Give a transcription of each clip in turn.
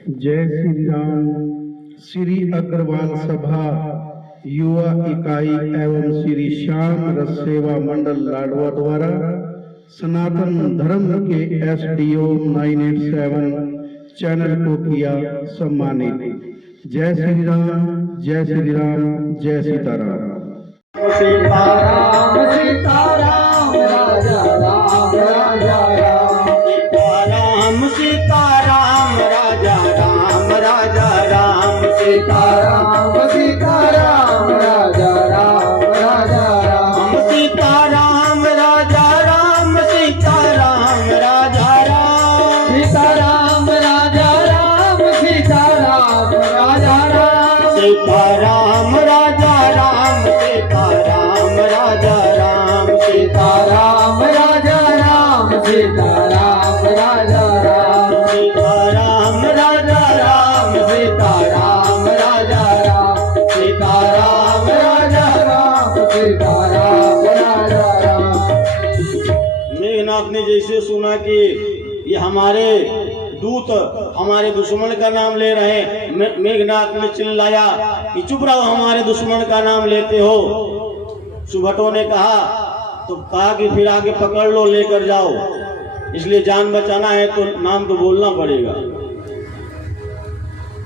जय श्री राम। श्री अग्रवाल सभा युवा इकाई एवं श्री श्याम रस सेवा मंडल लाडवा द्वारा सनातन धर्म के SDO 987 चैनल को किया सम्मानित। जय श्री राम, जय श्री राम, जय सीताराम। सीताराम सीताराम राजा राम राजा राम सीताराम राजा राम राजा राम सीताराम सीताराम राजा राम राजा राम सीताराम राजा राम सीताराम राजा राम सीताराम राजा राम सीताराम राजा राम सीताराम राजा राम सीताराम राजा राम सीताराम राजा राम सीताराम राजा राम सीताराम राजा राम सीताराम राजा राम सीताराम राजा राम सीताराम राजा राम। मेघनाथ ने जैसे सुना कि ये हमारे दूत हमारे दुश्मन का नाम ले रहे हैं, मेघनाथ ने चिल्लाया कि चुप रहो, हमारे दुश्मन का नाम लेते हो। सुभटों ने कहा तो कहा कि फिर आगे पकड़ लो, लेकर जाओ, इसलिए जान बचाना है तो नाम तो बोलना पड़ेगा।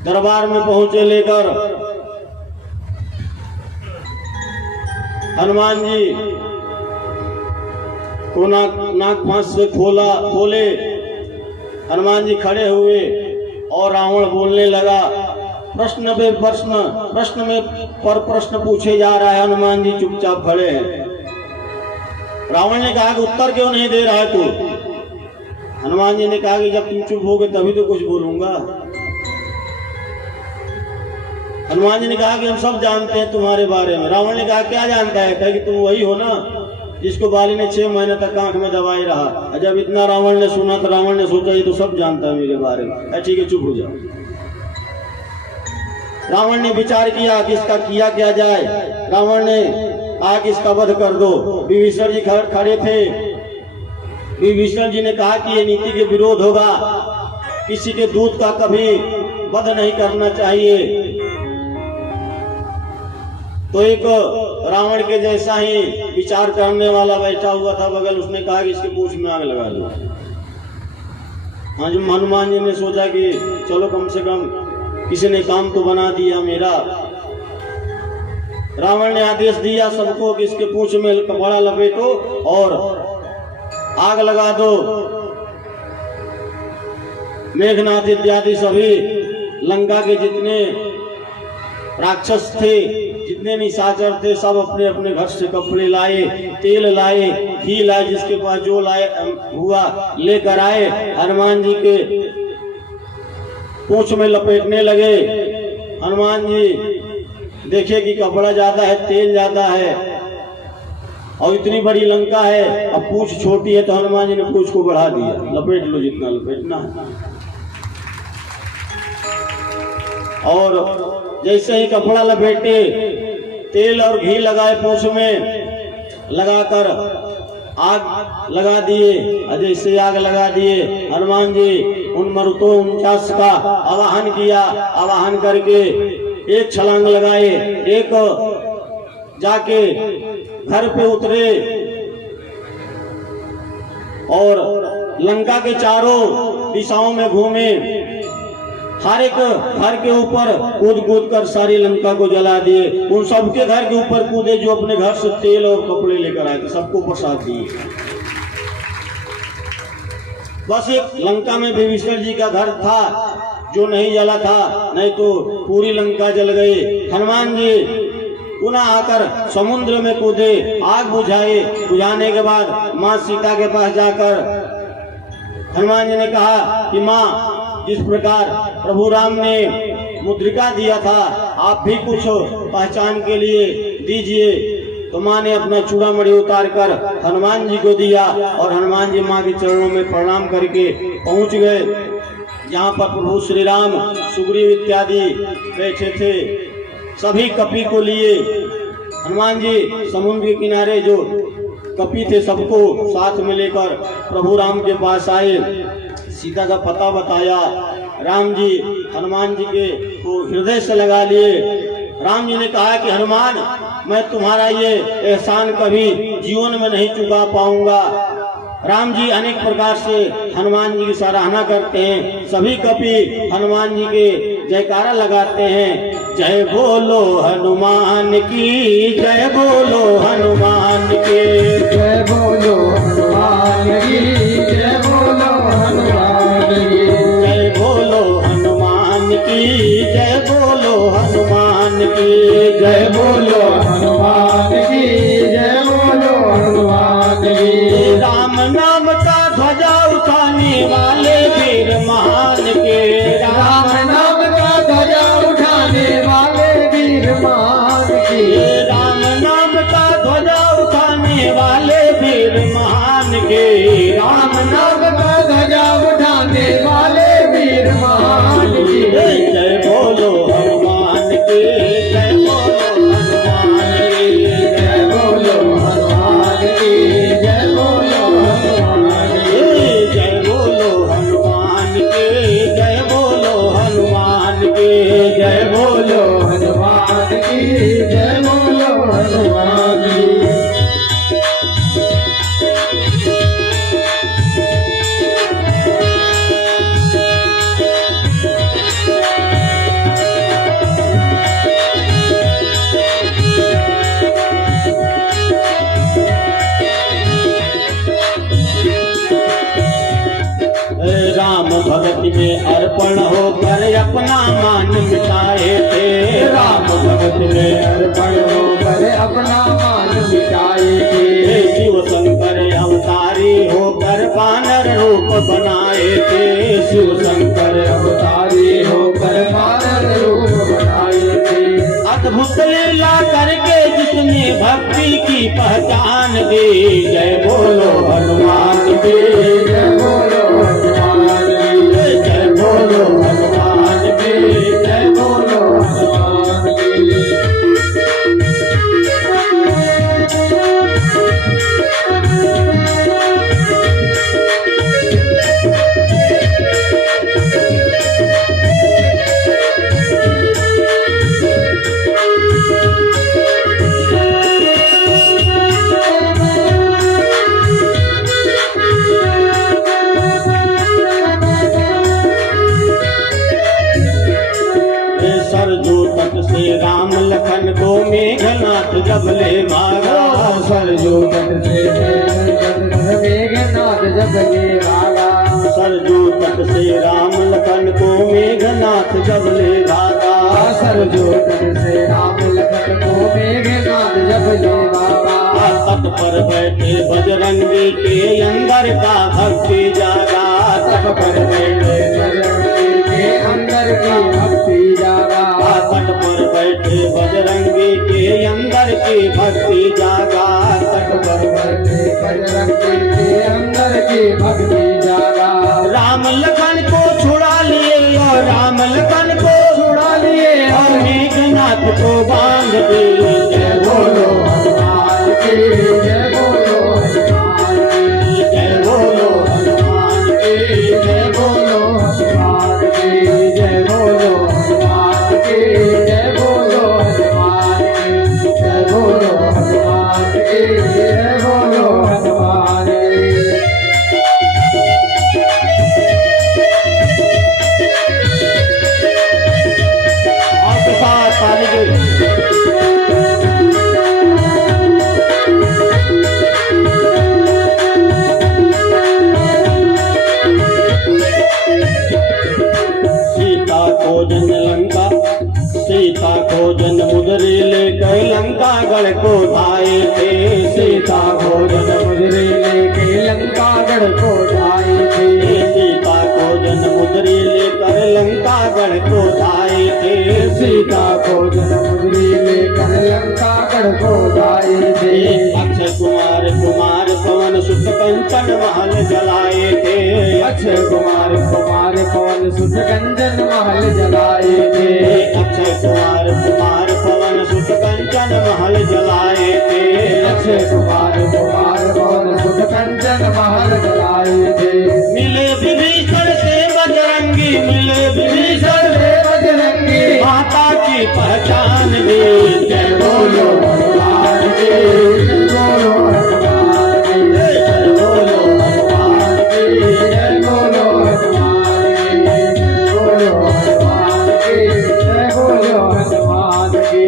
दरबार में पहुंचे लेकर हनुमान जी को नाक फांस से खोले। हनुमान जी खड़े हुए और रावण बोलने लगा। प्रश्न पे प्रश्न, प्रश्न में पर प्रश्न पूछे जा रहा है, हनुमान जी चुपचाप खड़े हैं। रावण ने कहा कि उत्तर क्यों नहीं दे रहा है तू? हनुमान जी ने कहा कि जब तुम चुप होगे तभी तो कुछ बोलूंगा। हनुमान जी ने कहा कि हम सब जानते हैं तुम्हारे बारे में। रावण ने कहा क्या जानता है? कहा कि तुम वही हो ना जिसको बाली ने 6 महीने तक आंख में दबाए रहा। जब इतना रावण ने सुना तो रावण ने सोचा ये तो सब जानता है मेरे बारे में। ठीक है, चुप हो जाओ। रावण ने विचार किया कि इसका किया क्या जाए। रावण ने कहा कि इसका वध कर दो। विभीषण जी खड़े थे। विभीषण जी ने कहा कि ये नीति के विरोध होगा, किसी के दूत का कभी वध नहीं करना चाहिए। तो एक रावण के जैसा ही विचार करने वाला बैठा हुआ था बगल, उसने कहा कि इसके पूंछ में आग लगा दो। हनुमान जी ने सोचा कि चलो कम से कम किसी ने काम तो बना दिया मेरा। रावण ने आदेश दिया सबको कि इसके पूंछ में कपड़ा लपेटो और आग लगा दो। मेघनाथ इत्यादि सभी लंका के जितने राक्षस थे, जितने निशाचर थे, सब अपने अपने घर से कपड़े लाए, तेल लाए, घी लाए, जिसके पास जो लाए हुआ लेकर आए। हनुमान जी के पूंछ में लपेटने लगे। हनुमान जी देखे कि कपड़ा ज्यादा है, तेल ज्यादा है और इतनी बड़ी लंका है, अब पूंछ छोटी है तो हनुमान जी ने पूंछ को बढ़ा दिया। लपेट लो जितना लपेटना है। और जैसे ही कपड़ा लपेटे, तेल और घी लगाए पूंछ में, लगाकर आग लगा दिए। जैसे आग लगा दिए, हनुमान जी उन मरुतों 49 का आवाहन किया। आवाहन करके एक छलांग लगाए, एक जाके घर पे उतरे और लंका के चारों दिशाओं में घूमे। हर एक घर के ऊपर कूद कूद कर सारी लंका को जला दिए। उन सबके घर के ऊपर कूदे जो अपने घर से तेल और कपड़े लेकर आए थे, सबको प्रसाद दिए। बस एक लंका में विभीषण जी का घर था जो नहीं जला था, नहीं तो पूरी लंका जल गई। हनुमान जी पुनः आकर समुद्र में कूदे, आग बुझाए। बुझाने के बाद माँ सीता के पास जाकर हनुमान जी ने कहा कि माँ, जिस प्रकार प्रभु राम ने मुद्रिका दिया था, आप भी कुछ पहचान के लिए दीजिए। तो माँ ने अपना चूड़ामणि उतार कर हनुमान जी को दिया और हनुमान जी माँ के चरणों में प्रणाम करके पहुंच गए जहाँ पर प्रभु श्री राम सुग्रीव इत्यादि बैठे थे। सभी कपी को लिए हनुमान जी समुद्र के किनारे जो कपी थे सबको साथ में लेकर प्रभु राम के पास आए। सीता का पता बताया राम जी हनुमान जी के को हृदय से लगा लिए। राम जी ने कहा कि हनुमान, मैं तुम्हारा ये एहसान कभी जीवन में नहीं चुका पाऊंगा। राम जी अनेक प्रकार से हनुमान जी की सराहना करते हैं। सभी कवि हनुमान जी के जयकारा लगाते हैं। जय बोलो हनुमान की, जय बोलो हनुमान की, जय बोलो हनुमान की, जय बोलो हनुमान की, जय बोलो हनुमान की, जय बोलो हनुमान की, जय बोलो हनुमान की, जय बोलो हनुमान की। राम नाम का ध्वजा उठाने वाले वीर महान के, राम नाम का ध्वजा उठाने वाले वीर महान की, राम नाम का ध्वजा उठाने वाले वीर महान के, राम नाम का ध्वजा उठाने वाले वीर महान की। जय बोलो हनुमान के, जय बोलो हनुमान की, जय बोलो हनुमान की, जय बोलो हनुमान की, जय बोलो हनुमान के, जय बोलो हनुमान के, जय बोलो हनुमान की, जय बोलो हनुमान की। राम भगत में अर्पण होकर अपना मान मिटाए थे। राम भगत में अर्पण होकर अपना मान मिटाए थे। शिव शंकर अवतारी होकर वानर रूप बनाए थे। शिव शंकर अवतारी होकर वानर रूप बनाए थे। अद्भुत लीला करके जिसने भक्ति की पहचान दी। जय बोलो हनुमान की, जय बोलो हनुमान की, जय बोलो हनुमान की, जय बोलो हनुमान की। सरजू तट से राम लखन को मेघनाथ जब ले मारा। सरजू तट से मेघनाथ जब ले भागा। सरजू तट से राम लखन को मेघनाथ जब ले भागा। सरजू तट से राम लखन को मेघनाथ जब ले भागा। तट पर बैठे बजरंगी के अंदर का भक्ति जागा। तट पर बैठे बजरंगी के अंदर की भक्ति जागा। तट पर बैठे बजरंगी के अंदर की भक्ति जागा। तट पर बैठे बजरंगी के अंदर की भक्ति जागा। राम लखन को छुड़ा लिए और राम लखन को छुड़ा लिए और मेघनाथ को बांध दिए। जय बोलो हनुमान की, जय बोलो हनुमान की, जय बोलो हनुमान की, जय बोलो हनुमान की, जय बोलो हनुमान की, जय बोलो हनुमान की, जय बोलो हनुमान की, जय बोलो हनुमान की। आपके साथ ताली के सीता को जन लंका, सीता को जन मुदरी लेकर लंका गढ़ को धाये थे। सीता को जन मुजरी लेके लंका गढ़ को जाए थे। सीता को जन मुदरी लेकर लंका गढ़ को धाये थे। सीता को जन मुजरी लेकर लंका गढ़ को जाए थे। अक्षय कुमार कुमार पवन सुत कंचन महल जलाए थे। अक्षय कुमार कुमार पवन सुत कंचन महल जलाए थे। अक्षय कुमार कुमार पवन सुत कंचन महल जलाए थे। अक्षय कुमार कुमार पवन सुत कंचन महल जलाए थे। मिले विभीषण से बजरंगी मिले विभीषण से बजरंगी माता की पहचान दे। जय बोलो बोलो हनुमान की जय बोलो हनुमान की जय बोलो हनुमान की। जय बोलो हनुमान की जय बोलो हनुमान की जय बोलो हनुमान की।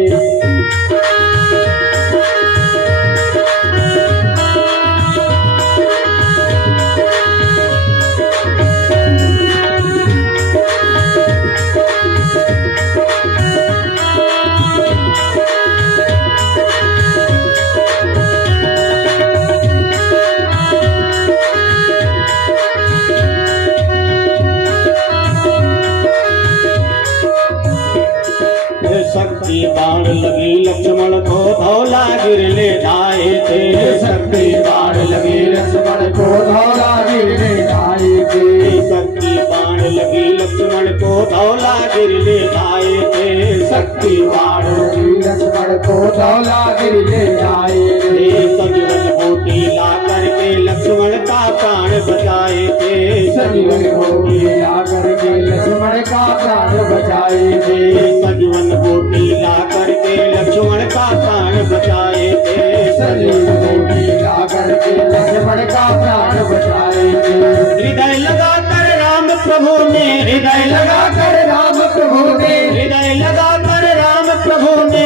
शक्ति बाण लगी लक्ष्मण को धौला गिरले आए थे। शक्ति बाण लगी लक्ष्मण को धौला गिरने आई थी। शक्ति बाण लगी लक्ष्मण को धौला गिरले आए थे। शक्ति बाण लगी लक्ष्मण को धौला गिरने आई थी। सजीवन बूटी ला करके लक्ष्मण का प्राण बचाए थे। सजीवन बूटी ला करके लक्ष्मण का प्राण बचाए थे। सजीवन बूटी ला करके लक्ष्मण का प्राण बचाए थे। सजीवन बूटी ला करके लक्ष्मण का प्राण बचाए थे। हृदय लगाकर राम प्रभु ने हृदय लगाकर राम प्रभु ने हृदय लगाकर राम प्रभु ने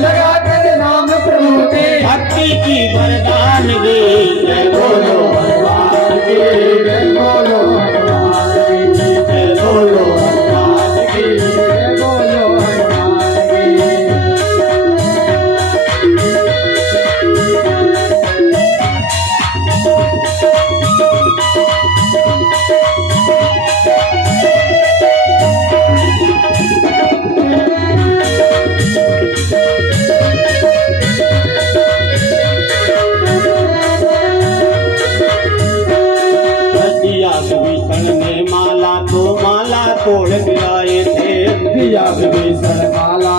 लगाकर राम प्रभु ने भक्ति की वरदान दे। जय बोलो बोलो हनुमान की जय बोलो हनुमान की जय बोलो हनुमान की जय बोलो हनुमान की। दिया विभीषण ने माला तोड़ गिराए थे। दिया विभीषण माला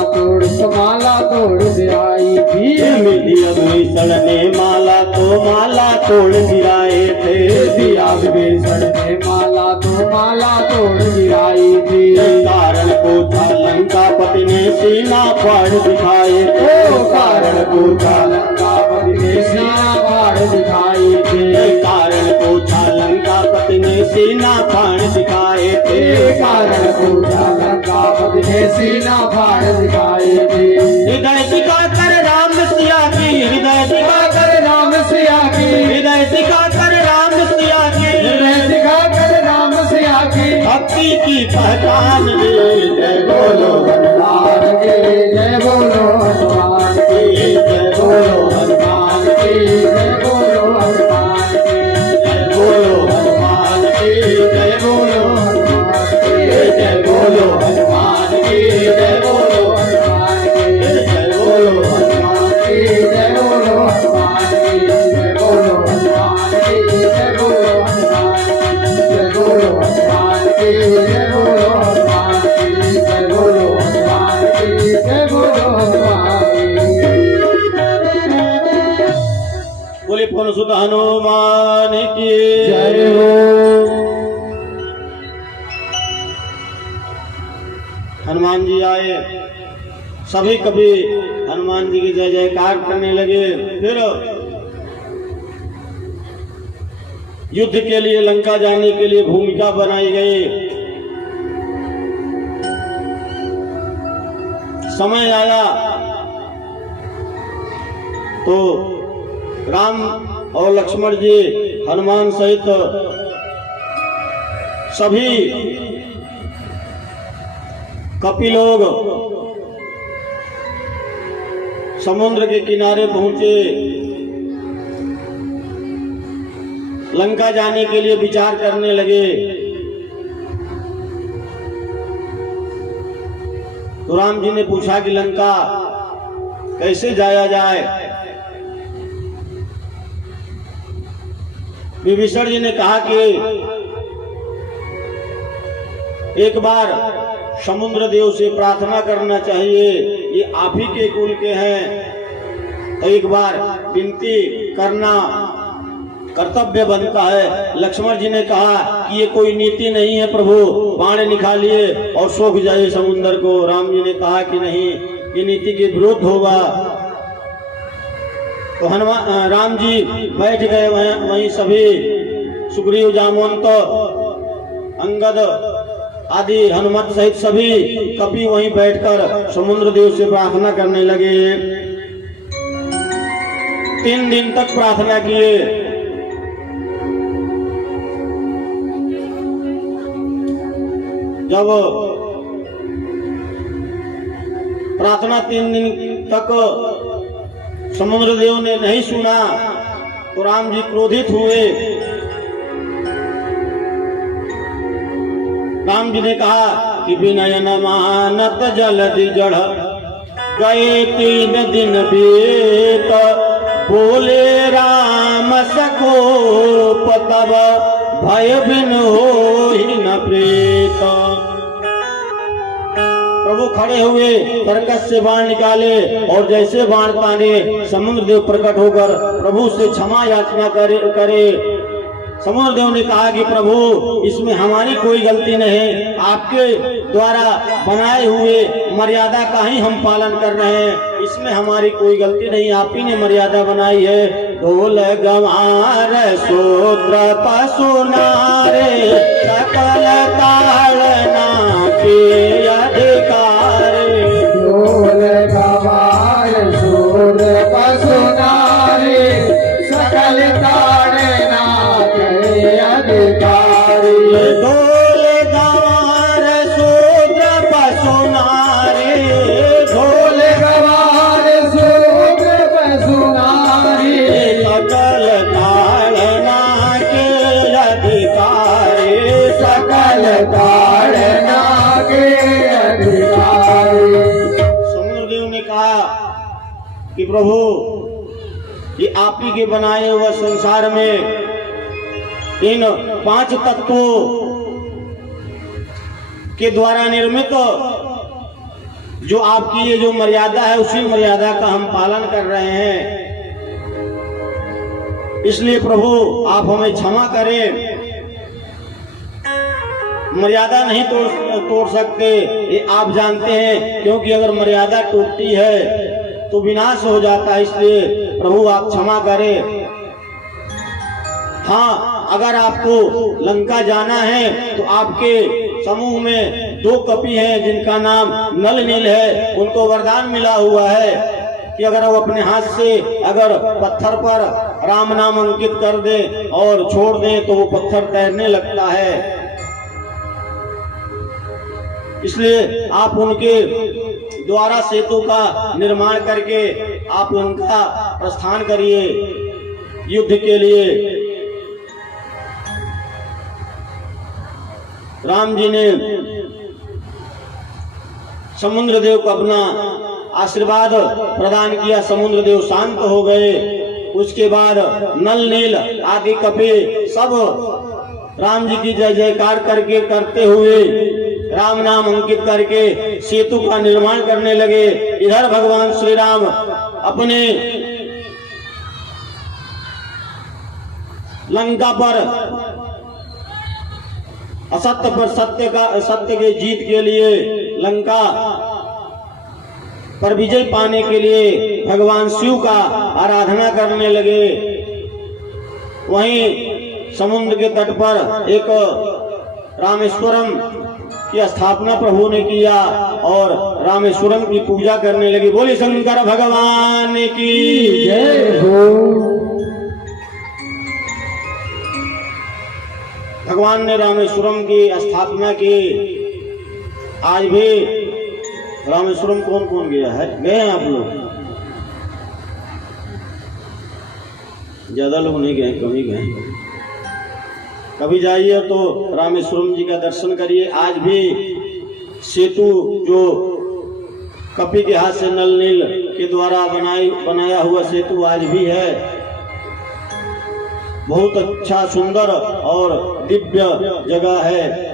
तोड़ दियाई थी। दिया विभीषण ने माला तोड़ गिराए थे। दिया विभीषण ने माला तोड़ गिराई थी। कारण पूछा लंकापति ने सीना फाड़ दिखाए थे। ओ कारण पूछा लंकापति ने सीना फाड़ दिखाई थी। कारण पूछा लंकापति ने सीना फाड़ दिखाए थे। कारण पूछा लंकापति ने सीना फाड़ दिखाई थी। हृदय दिखाकर राम सिया की हृदय दिखाकर राम सिया की हृदय दिखाकर राम सिया की हृदय दिखाकर राम सिया की भक्ति की पहचान दे। जय बोलो बोलो हनुमान की जय बोलो हनुमान की जय बोलो हनुमान की जय बोलो हनुमान की जय बोलो हनुमान की जय बोलो हनुमान की जय बोलो हनुमान की जय बोलो हनुमान की जय बोलो हनुमान की जय बोलो हनुमान की जय बोलो हनुमान की जय बोलो हनुमान की जय बोलो हनुमान की जय बोलो हनुमान की जय बोलो हनुमान की जय बोलो हनुमान की। बोले पवन सुत हनुमान की जय हो। हनुमान जी आए, सभी कभी हनुमान जी की जय जयकार करने लगे। फिर युद्ध के लिए लंका जाने के लिए भूमिका बनाई गई। समय आया तो राम और लक्ष्मण जी हनुमान सहित सभी कपि लोग समुद्र के किनारे पहुंचे। लंका जाने के लिए विचार करने लगे। तो राम जी ने पूछा कि लंका कैसे जाया जाए। विभीषण जी ने कहा कि एक बार समुद्र देव से प्रार्थना करना चाहिए, ये आप ही के कुल के हैं, तो एक बार विनती करना कर्तव्य बनता है। लक्ष्मण जी ने कहा कि ये कोई नीति नहीं है प्रभु, बाण निकालिए और सूख जाए समुद्र को। राम जी ने कहा कि नहीं, ये नीति के विरुद्ध होगा। तो हनुमान राम जी बैठ गए वहीं सभी सुग्रीव जामवंत अंगद आदि हनुमत सहित सभी कपि वहीं बैठकर समुद्र देव से प्रार्थना करने लगे। 3 दिन तक प्रार्थना किए। जब प्रार्थना 3 दिन तक समुद्र देव ने नहीं सुना तो राम जी क्रोधित हुए। राम जी ने कहा कि विनय न मानत जलधि जड़ गए 3 दिन बीत, बोले राम सको तब भय बिन होहि न प्रीत। प्रभु खड़े हुए, तरकस से बाण निकाले और जैसे बाण ताने समुद्र देव प्रकट होकर प्रभु से क्षमा याचना करे। समुद्र देव ने कहा कि प्रभु इसमें हमारी कोई गलती नहीं, आपके द्वारा बनाए हुए मर्यादा का ही हम पालन कर रहे हैं, इसमें हमारी कोई गलती नहीं, आप ही ने मर्यादा बनाई है। ढोल गंवार सूत्र पसुनारे सकल ताड़ना के अधिकार। ढोल गंवार सूत्र पसुनारे सकल ताड़ना के अधिकारी। ढोल गंवार सूत्र पसुनारे, ढोल गंवार सूत्र पसुनारे सकल ताड़ना के अधिकारी। सकल ताड़ना के अधिकारी। समुद्रदेव ने कहा कि प्रभु ये आप ही के बनाए हुए संसार में इन 5 तत्वों के द्वारा निर्मित जो आपकी ये जो मर्यादा है उसी मर्यादा का हम पालन कर रहे हैं, इसलिए प्रभु आप हमें क्षमा करें। मर्यादा नहीं तोड़ सकते, ये आप जानते हैं, क्योंकि अगर मर्यादा टूटती है तो विनाश हो जाता है, इसलिए प्रभु आप क्षमा करें। हाँ, अगर आपको लंका जाना है तो आपके समूह में 2 कपि हैं जिनका नाम नल नील है, उनको वरदान मिला हुआ है कि अगर वो अपने हाथ से अगर पत्थर पर राम नाम अंकित कर दे और छोड़ दे तो वो पत्थर तैरने लगता है। इसलिए आप उनके द्वारा सेतु का निर्माण करके आप उनका प्रस्थान करिए युद्ध के लिए। राम जी ने समुद्र देव को अपना आशीर्वाद प्रदान किया, समुद्र देव शांत हो गए। उसके बाद नल नील आदि कपि सब राम जी की जय जयकार करते हुए राम नाम अंकित करके सेतु का निर्माण करने लगे। इधर भगवान श्री राम अपने लंका पर असत्य पर सत्य के जीत के लिए, लंका पर विजय पाने के लिए भगवान शिव का आराधना करने लगे। वहीं समुद्र के तट पर एक रामेश्वरम की स्थापना प्रभु ने किया और रामेश्वरम की पूजा करने लगे। बोली शंकर भगवान की जय हो। भगवान ने रामेश्वरम की स्थापना की। आज भी रामेश्वरम कौन कौन गया है? गए हैं आप लोग? ज्यादा लोग नहीं गए, कम ही गए। कभी जाइए तो रामेश्वरम जी का दर्शन करिए। आज भी सेतु जो कपि के हाथ से नल नील के द्वारा बनाया हुआ सेतु आज भी है। बहुत अच्छा सुंदर और दिव्य जगह है।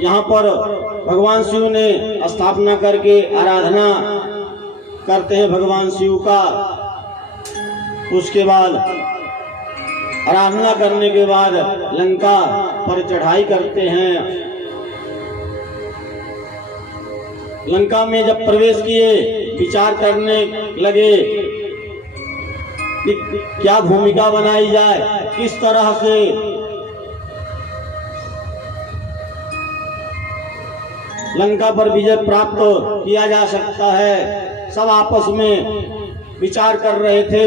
यहाँ पर भगवान शिव ने स्थापना करके आराधना करते हैं भगवान शिव का। उसके बाद आराधना करने के बाद लंका पर चढ़ाई करते हैं। लंका में जब प्रवेश किए विचार करने लगे कि क्या भूमिका बनाई जाए, किस तरह से लंका पर विजय प्राप्त किया जा सकता है। सब आपस में विचार कर रहे थे।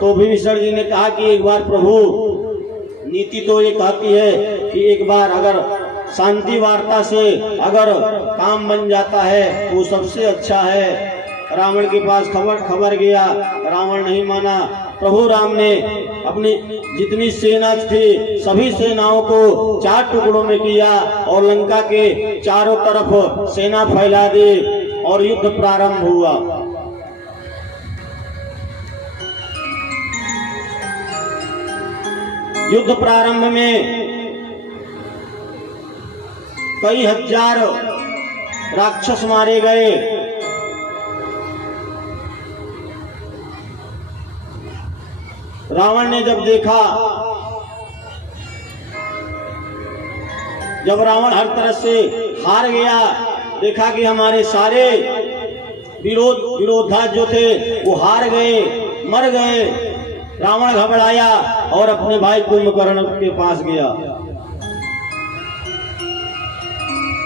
तो विभीषण जी ने कहा कि एक बार प्रभु, नीति तो ये कहती है कि एक बार अगर शांति वार्ता से अगर काम बन जाता है वो सबसे अच्छा है। रावण के पास खबर गया, रावण नहीं माना। प्रभु राम ने अपनी जितनी सेना थी सभी सेनाओं को 4 टुकड़ों में किया और लंका के चारों तरफ सेना फैला दी और युद्ध प्रारंभ हुआ। युद्ध प्रारंभ में कई हजार राक्षस मारे गए। रावण ने जब देखा, जब रावण हर तरह से हार गया, देखा कि हमारे सारे विरोधा जो थे वो हार गए, मर गए। रावण घबराया और अपने भाई कुंभकर्ण के पास गया,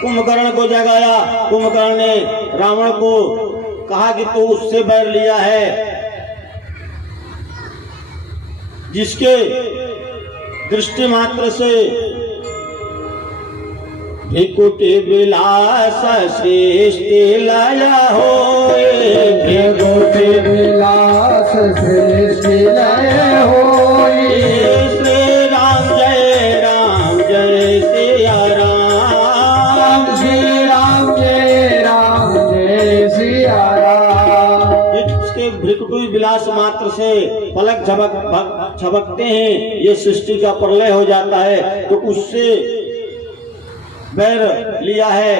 कुंभकर्ण को जगाया। कुंभकर्ण ने रावण को कहा कि तू उससे बैर लिया है जिसके दृष्टि मात्र से भिकुटी विलास श्रेष्ठ लाया हो, भिकुटी विलास श्रेष्ठ लाया हो। श्री राम जय सिया राम, श्री राम जय सिया राम। जिसके भिकुटी विलास मात्र से पलक झपकते हैं ये सृष्टि का प्रलय हो जाता है, तो उससे बैर लिया है।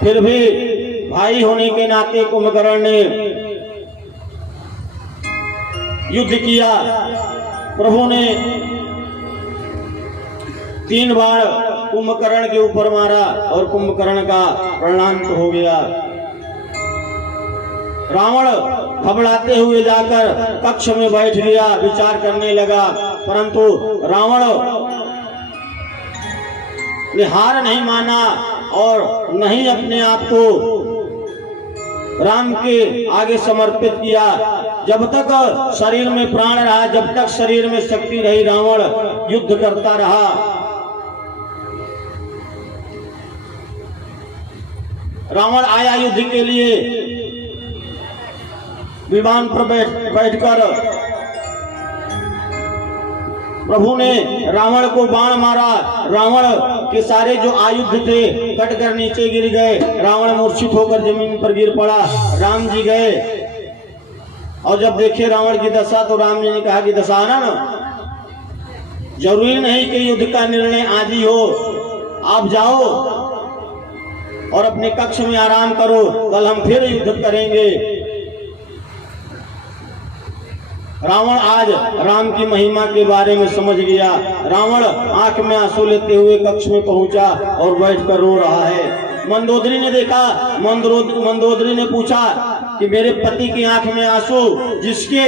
फिर भी भाई होने के नाते कुंभकर्ण ने युद्ध किया। प्रभु ने 3 बार कुंभकर्ण के ऊपर मारा और कुंभकर्ण का प्राणांत हो गया। रावण घबराते हुए जाकर कक्ष में बैठ गया, विचार करने लगा, परंतु रावण ने हार नहीं माना और नहीं अपने आप को राम के आगे समर्पित किया। जब तक शरीर में प्राण रहा, जब तक शरीर में शक्ति रही, रावण युद्ध करता रहा। रावण आया युद्ध के लिए, विमान पर बैठकर प्रभु ने रावण को बाण मारा। रावण के सारे जो आयुध थे कटकर नीचे गिर गए। रावण मूर्छित होकर जमीन पर गिर पड़ा। राम जी गए और जब देखे रावण की दशा तो राम जी ने कहा कि दशहरण, जरूरी नहीं कि युद्ध का निर्णय आज ही हो, आप जाओ और अपने कक्ष में आराम करो, कल हम फिर युद्ध करेंगे। रावण आज राम की महिमा के बारे में समझ गया। रावण आंख में आंसू लेते हुए कक्ष में पहुंचा और बैठकर रो रहा है। मंदोदरी ने देखा, मंदोदरी ने पूछा कि मेरे पति की आंख में आंसू, जिसके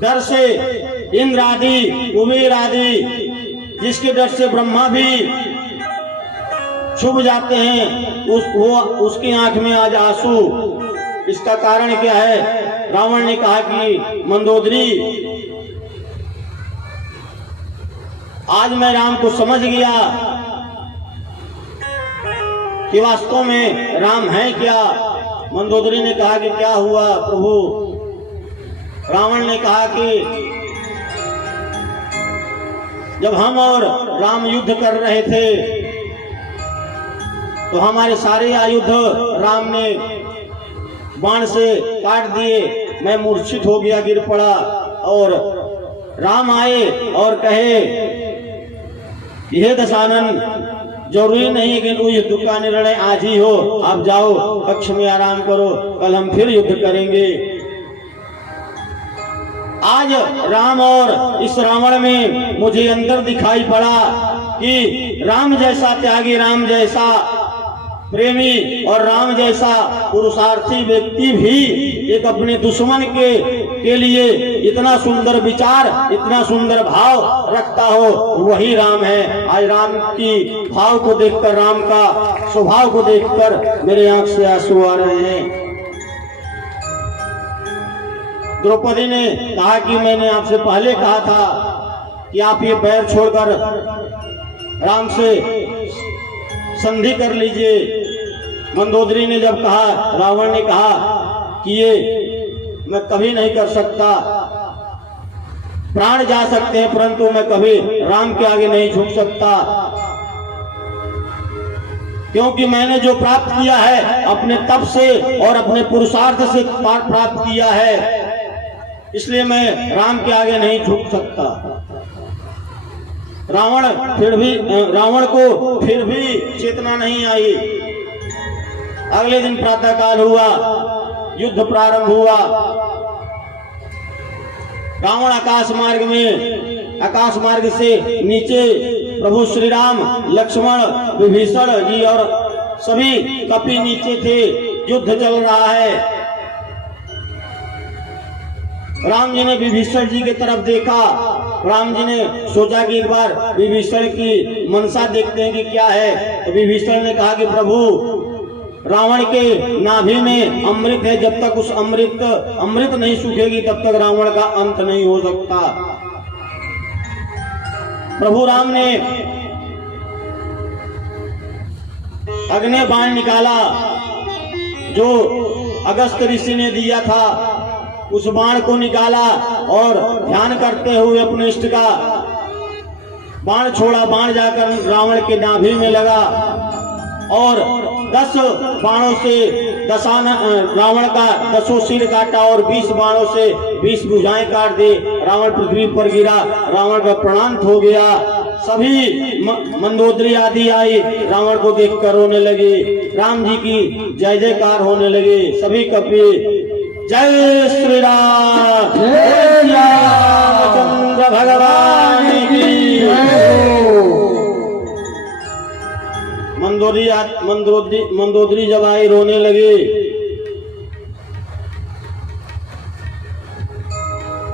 डर से इंद्र आदि, कुबेर आदि, जिसके डर से ब्रह्मा भी छुप जाते हैं, उसकी आंख में आज आंसू। इसका कारण क्या है? रावण ने कहा कि मंदोदरी, आज मैं राम को समझ गया कि वास्तव में राम है क्या। मंदोदरी ने कहा कि क्या हुआ प्रभु? रावण ने कहा कि जब हम और राम युद्ध कर रहे थे तो हमारे सारे आयुध राम ने बाण से काट दिए। मैं मूर्छित हो गया, गिर पड़ा। और राम आए और कहे, यह दशानन, जरूरी नहीं कि तू युद्ध का निर्णय आज ही हो, आप जाओ कक्ष में आराम करो, कल हम फिर युद्ध करेंगे। आज राम और इस रावण में मुझे अंदर दिखाई पड़ा कि राम जैसा त्यागी, राम जैसा प्रेमी और राम जैसा पुरुषार्थी व्यक्ति भी एक अपने दुश्मन के लिए इतना सुंदर विचार, इतना सुंदर भाव रखता हो, वही राम है। आज राम की भाव को देखकर, राम का स्वभाव को देखकर मेरे आंख से आंसू आ रहे हैं। द्रौपदी ने कहा कि मैंने आपसे पहले कहा था कि आप ये बैर छोड़कर राम से संधि कर लीजिए। मंदोदरी ने जब कहा, रावण ने कहा कि ये मैं कभी नहीं कर सकता, प्राण जा सकते हैं परंतु मैं कभी राम के आगे नहीं झुक सकता, क्योंकि मैंने जो प्राप्त किया है अपने तप से और अपने पुरुषार्थ से प्राप्त किया है, इसलिए मैं राम के आगे नहीं झुक सकता। रावण को फिर भी चेतना नहीं आई। अगले दिन प्रातः काल हुआ, युद्ध प्रारंभ हुआ। रावण आकाश मार्ग से नीचे प्रभु श्री राम, लक्ष्मण, विभीषण जी और सभी कपि नीचे थे। युद्ध चल रहा है। राम जी ने विभीषण जी की तरफ देखा। राम जी ने सोचा कि एक बार विभीषण की मनसा देखते हैं कि क्या है। तो विभीषण ने कहा कि प्रभु, रावण के नाभि में अमृत है, जब तक उस अमृत नहीं सूखेगी तब तक रावण का अंत नहीं हो सकता। प्रभु राम ने अग्नि बाण निकाला जो अगस्त ऋषि ने दिया था, उस बाण को निकाला और ध्यान करते हुए अपने इष्ट का बाण छोड़ा। बाण जाकर रावण के नाभि में लगा और 10 बाणों से रावण का 10 सिर काटा और 20 बाणों से 20 भुजाएं काट दी। रावण पृथ्वी पर गिरा, रावण का प्राणांत हो गया। सभी मंदोदरी आदि आई, रावण को देखकर रोने लगी। राम जी की जय जयकार होने लगे। सभी कपि जय श्री राम, जय रामचंद्र भगवान की। मंदोदरी जब आई, रोने लगे।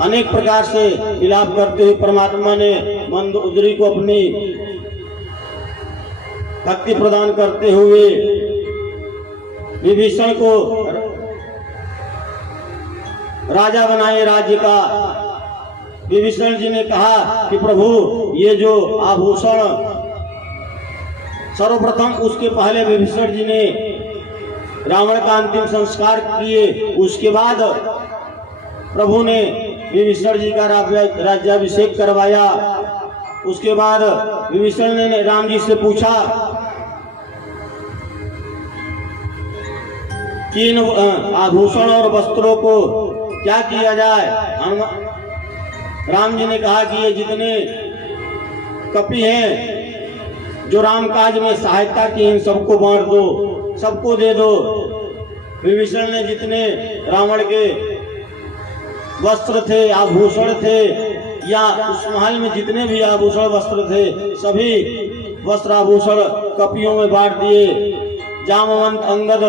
अनेक प्रकार से विलाप करते हुए परमात्मा ने मंदोदरी को अपनी भक्ति प्रदान करते हुए विभीषण को राजा बनाए राज्य का। विभीषण जी ने कहा कि प्रभु, ये जो आभूषण, सर्वप्रथम उसके पहले विभीषण जी ने रावण का अंतिम संस्कार किए। उसके बाद प्रभु ने विभीषण जी का राज्याभिषेक करवाया। उसके बाद विभीषण ने राम जी से पूछा कि इन आभूषण और वस्त्रों को क्या किया जाए। राम जी ने कहा कि ये जितने कपि हैं जो राम काज में सहायता की, इन सबको बांट दो, सबको दे दो। विभीषण ने जितने रावण के वस्त्र थे, आभूषण थे, या उस महल में जितने भी आभूषण वस्त्र थे, सभी वस्त्र आभूषण कपियों में बांट दिए। जामवंत, अंगद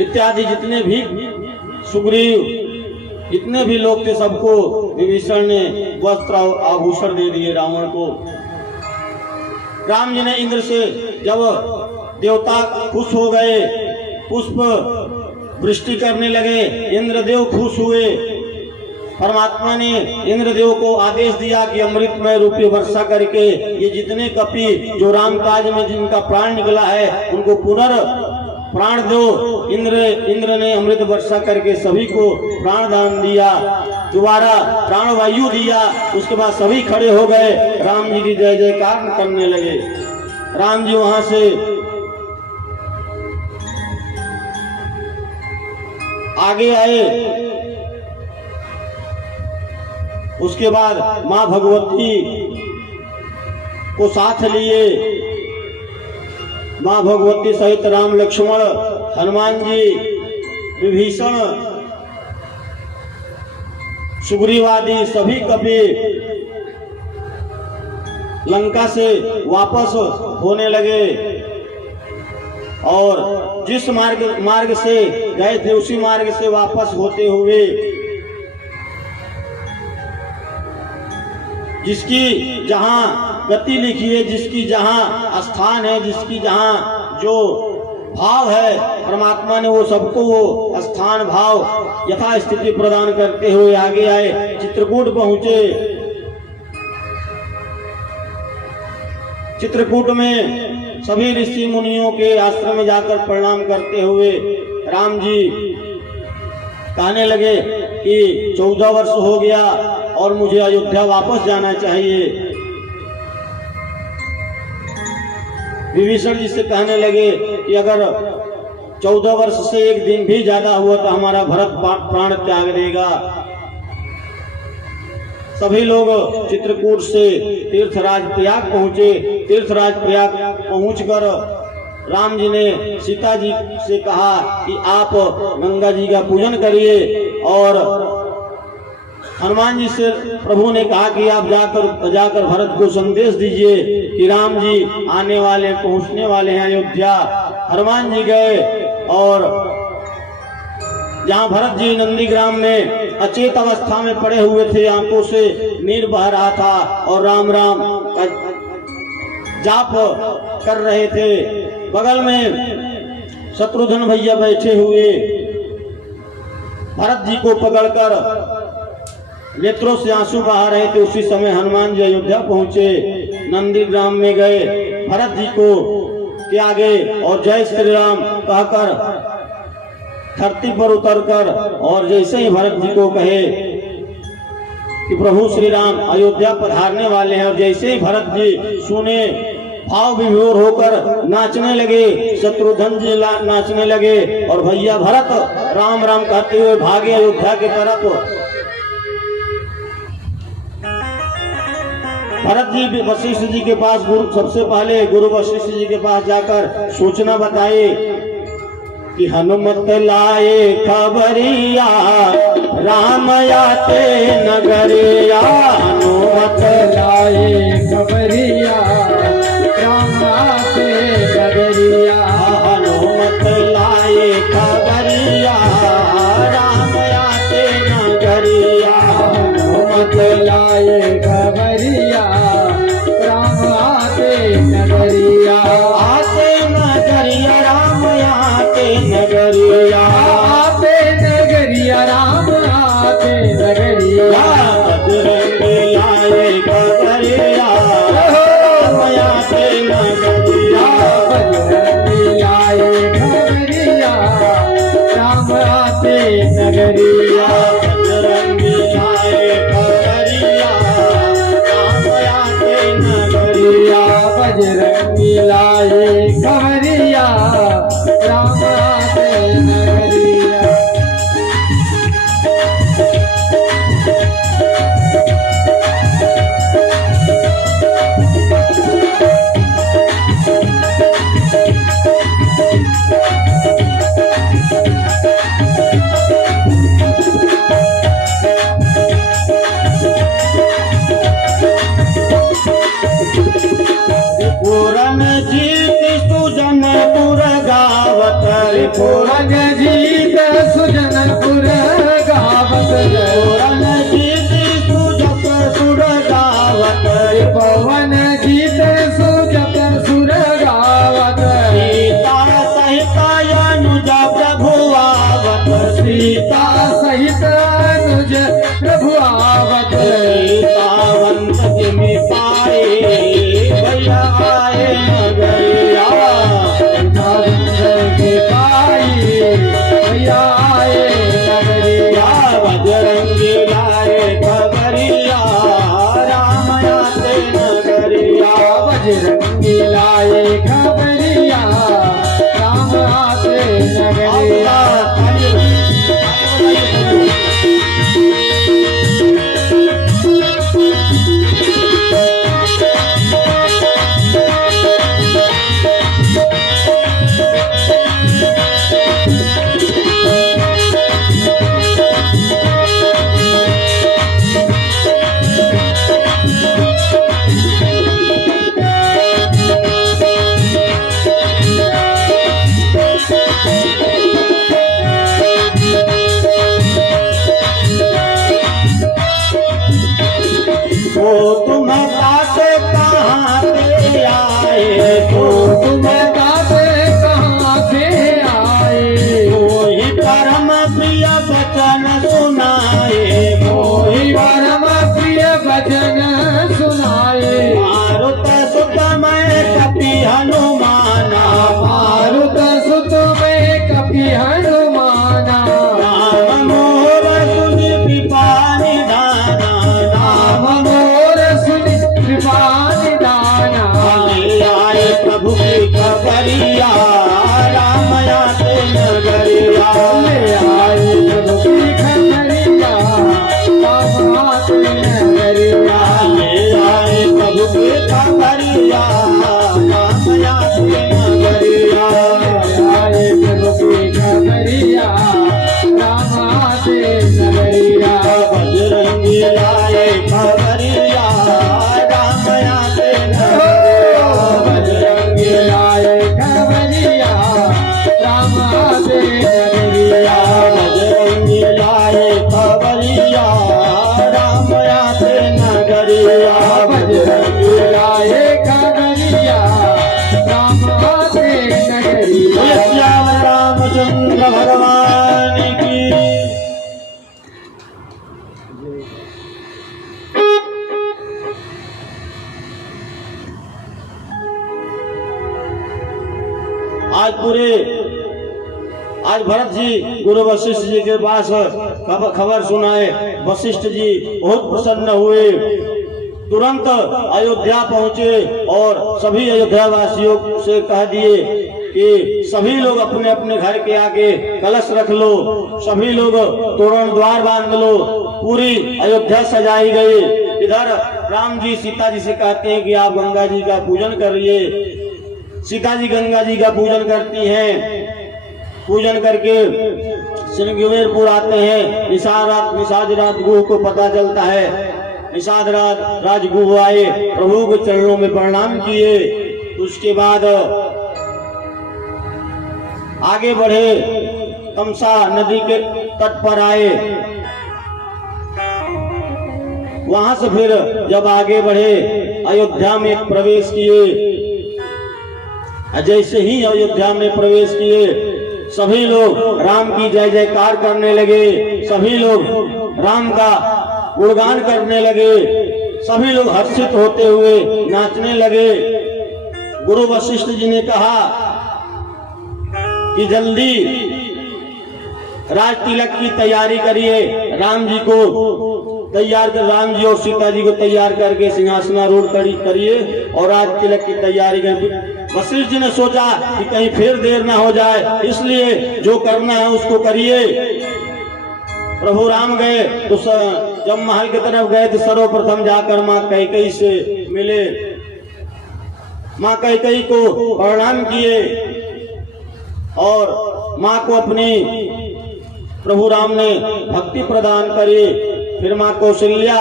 इत्यादि जितने भी, सुग्रीव, जितने भी लोग थे, सबको विभीषण ने वस्त्र आभूषण दे दिए रावण को। राम जी ने इंद्र से, जब देवता खुश हो गए, पुष्प वृष्टि करने लगे, इंद्रदेव खुश हुए। परमात्मा ने इंद्रदेव को आदेश दिया कि अमृतमय रूपी वर्षा करके ये जितने कपि जो राम काज में जिनका प्राण निकला है, उनको प्राण दो। इंद्र ने अमृत वर्षा करके सभी को प्राण दान दिया, दोबारा प्राण वायु दिया। उसके बाद सभी खड़े हो गए, राम जी की जय जयकार करने लगे। राम जी वहां से आगे आए। उसके बाद मां भगवती को साथ लिए। मां भगवती सहित राम लक्ष्मण हनुमान जी विभीषण सुग्रीवादी सभी कपि लंका से वापस होने लगे और जिस मार्ग से गए थे उसी मार्ग से वापस होते हुए जिसकी जहां गति लिखी है, जिसकी जहां स्थान है, जिसकी जहां जो भाव है, परमात्मा ने वो सबको वो स्थान भाव यथा स्थिति प्रदान करते हुए आगे आए। चित्रकूट पहुंचे। चित्रकूट में सभी ऋषि मुनियों के आश्रम में जाकर प्रणाम करते हुए राम जी कहने लगे कि 14 वर्ष हो गया और मुझे अयोध्या वापस जाना चाहिए। विभीषण जी से कहने लगे कि अगर 14 वर्ष से एक दिन भी ज्यादा हुआ तो हमारा भरत प्राण त्याग देगा। सभी लोग चित्रकूट से तीर्थराज प्रयाग पहुंचे। तीर्थराज प्रयाग पहुंचकर राम जी ने सीता जी से कहा कि आप गंगा जी का पूजन करिए और हनुमान जी से प्रभु ने कहा कि आप जाकर भरत को संदेश दीजिए कि राम जी आने वाले पहुंचने वाले हैं अयोध्या। हनुमान जी गए और जहां भरत जी नंदीग्राम में अचेत अवस्था में पड़े हुए थे, आंखों से नीर बह रहा था और राम राम का जाप कर रहे थे। बगल में शत्रुघ्न भैया बैठे हुए भरत जी को पकड़कर नेत्रों से आंसू बहा रहे थे। उसी समय हनुमान जी अयोध्या पहुंचे, नंदीग्राम में गए, भरत जी को के आगे और जय श्री राम कहकर धरती पर उतरकर और जैसे ही भरत जी को कहे कि प्रभु श्री राम अयोध्या पधारने वाले हैं और जैसे ही भरत जी सुने भाव विभोर होकर नाचने लगे। शत्रुघ्न जी नाचने लगे और भैया भरत राम राम कहते हुए भागे अयोध्या की तरफ। भरत जी वशिष्ठ जी के पास सबसे पहले गुरु वशिष्ठ जी के पास जाकर सूचना बताए कि हनुमत लाए खबरिया राम आते नगरिया। हनुमत लाए खबरिया राम आते नगरिया। हनुमत लाए खबरिया राम आते नगरिया। हनुमत लाए खबरिया राम आते नगरिया। आते नगरिया राम आते नगरिया। आते नगरिया राम आते नगरिया। बजरंग लाए खबरिया राम आते नगरिया। बजरंग लाए खबरिया राम आते नगरिया। बजरंग लाए खबरिया राम आते नगरिया। बजरंग लाए खबरिया राम आते नगरिया। पूरन जीत सुजनपुर गावत पूरन जीत सुजनपुर गावत। पूरन जीत सुजनपुर गावत। पवन जीत सुजनपुर गावत। सीता सहित अनुज प्रभु आवत। सीता सहित अनुज प्रभु आवत। सीतावंत जिमि पाए भैया आए नगरिया। के पाई भैया आए नगरिया। बजरंग लाए खबरिया राम आते नगरिया। बजरंगी लाए लाए खबरिया राम आते नगरिया हनुमाना मारुत सुत में कपि हनुमाना राम मोर सुनि कृपा निधाना राम मोर सुनि कृपा निधाना ले आए प्रभु की खबरिया राम आते नगरिया ले आए प्रभु की खबरिया राम आते नगरिया ले आए प्रभु की खबरिया बजरंगी लाए खबरिया राम आते नगरिया बजरंगी लाए खबरिया राम आते नगरिया बजरंगी लाए खबरिया राम आते नगरिया बजरंगी लाए खबरिया राम आते नगरिया श्याम रामचंद्र भगवान की आज भरत जी गुरु वशिष्ठ जी के पास खबर सुनाए। वशिष्ठ जी बहुत प्रसन्न हुए, तुरंत अयोध्या पहुंचे और सभी अयोध्या वासियों से कह दिए कि सभी लोग अपने अपने घर के आगे कलश रख लो, सभी लोग तोरण द्वार बांध लो। पूरी अयोध्या सजाई गई। इधर राम जी सीता जी से कहते हैं कि आप गंगा जी का पूजन करिए। सीता जी गंगा जी का पूजन करती हैं। पूजन करके श्रृंगेरपुर आते हैं। निषाद रात गुह को पता चलता है। निषाद रात राजगुह आए, प्रभु के चरणों में प्रणाम किए। उसके बाद आगे बढ़े, तमसा नदी के तट पर आए। वहां से फिर जब आगे बढ़े अयोध्या में प्रवेश किए। जैसे ही अयोध्या में प्रवेश किए, सभी लोग राम की जय जयकार करने लगे। सभी लोग राम का गुणगान करने लगे। सभी लोग हर्षित होते हुए नाचने लगे। गुरु वशिष्ठ जी ने कहा कि जल्दी राज तिलक की तैयारी करिए। राम जी को तैयार कर, राम जी और सीता जी को तैयार करके सिंहासनारूढ़ करिए और राज तिलक की तैयारी करिए। वशिष्ठ जी ने सोचा कि कहीं फिर देर ना हो जाए, इसलिए जो करना है उसको करिए। प्रभु राम गए तो जब महल की तरफ गए तो सर्वप्रथम जाकर माँ कैकेयी से मिले। माँ कैकेयी को प्रणाम किए और माँ को अपनी प्रभु राम ने भक्ति प्रदान करी। फिर माँ कौशल्या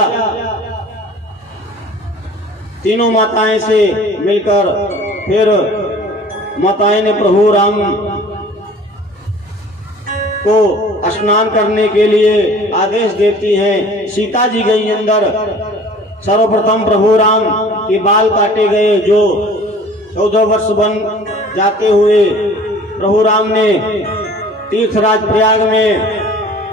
तीनों माताएं से मिलकर फिर माताएं ने प्रभु राम को स्नान करने के लिए आदेश देती हैं। सीता जी गई अंदर। सर्वप्रथम प्रभु राम के बाल काटे गए। जो 14 वर्ष बन जाते हुए प्रभु राम ने तीर्थराज प्रयाग में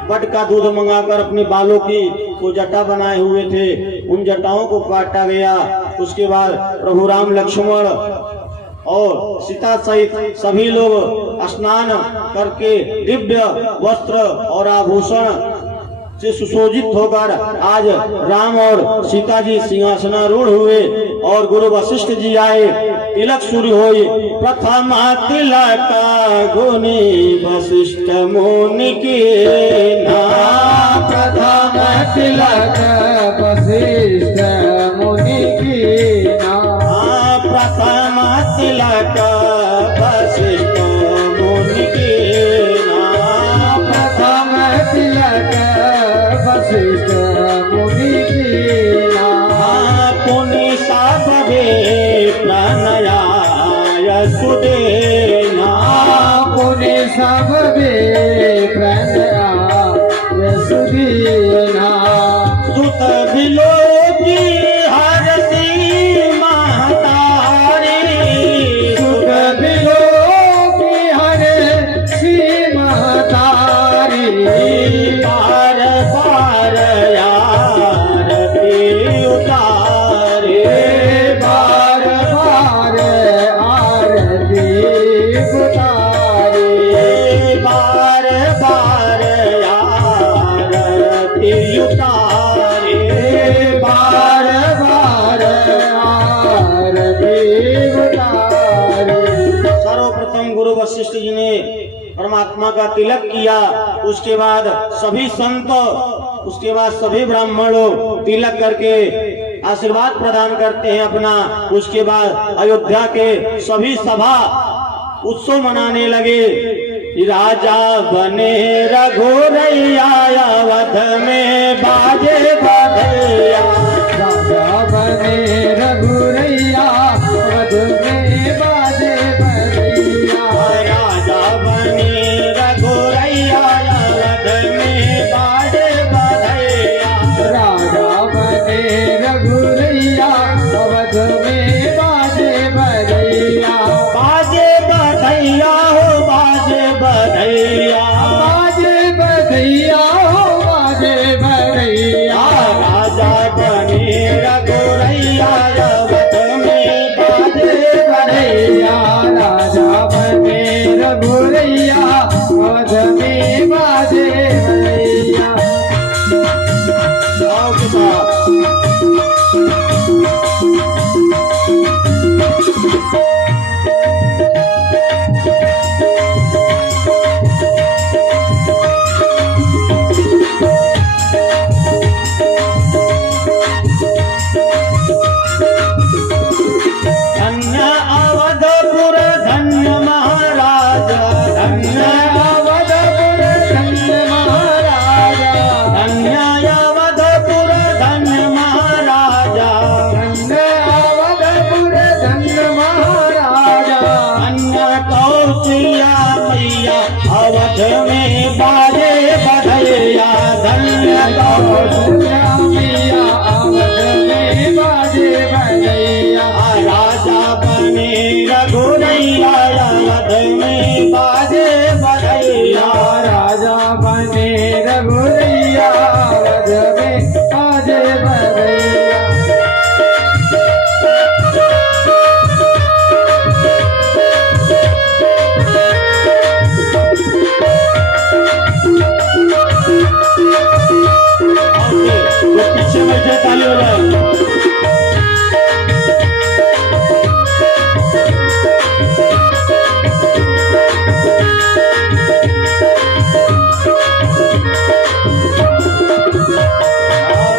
बट का दूध मंगाकर अपने बालों की को जटा बनाए हुए थे, उन जटाओं को काटा गया। उसके बाद प्रभु राम, लक्ष्मण और सीता सहित सभी लोग स्नान करके दिव्य वस्त्र और आभूषण से सुशोभित होकर आज राम और सीता जी सिंहासनारूढ़ हुए और गुरु वशिष्ठ जी आए। तिलक शुरू हुई। प्रथम तिलक गुनी वशिष्ठ मुनि के नाम। प्रथम तिलक वशिष्ठ मुनि की नाम। प्रथम तिलक वशिष्ठ मुनि के नाम। प्रथम तिलक वशिष्ठ मुनि की नाम। पुनि सब प्रणयाय सुदेना। पुनि सब प्रणयाय सुदीना। सुत बिलोकी हरसी महतारी। सुख बिलोकी हरे सी महतारी। बार बार आरती उतारे। बार बार आरती उतारी। बार बार आरती उतारे। बार बार आरती उतारी। सर्वप्रथम गुरु वशिष्ठ जी ने परमात्मा का तिलक किया। उसके बाद सभी संत, उसके बाद सभी ब्राह्मणों तिलक करके आशीर्वाद प्रदान करते हैं अपना। उसके बाद अयोध्या के सभी सभा उत्सव मनाने लगे। राजा बने रघुरैया अवध में बाजे बधैया। राजा बने रघुरैया अवध में बाजे बधैया। राजा बने रघुरैया अवध में बाजे बधैया। राजा बने रघुरैया अवध में बाजे बधैया। बाजे बधैया हो बाजे बधैया। बाजे बधैया हो बाजे बधैया। राजा बने रघुरैया अवध में बाजे बधैया। राजा बने रघुरैया अवध में बाजे बधैया। आओ के साथ धन्य अवधपुर धन्य महाराज। धन्य अवधपुर धन्य महाराजा। धन्य अवधपुर धन्य महाराजा। धन्य अवधपुर धन्य महाराजा। धन्य कौशल्या मैया अवध में बाजे बधैया। धन्य कौशल्या मैया अवध में बाजे बधैया। राजा बने रघुरैया अवध में बाजे बधैया। राजा बने रघुरैया अवध में बाजे बधैया। वो पीछे बैठे ताली बजाओ।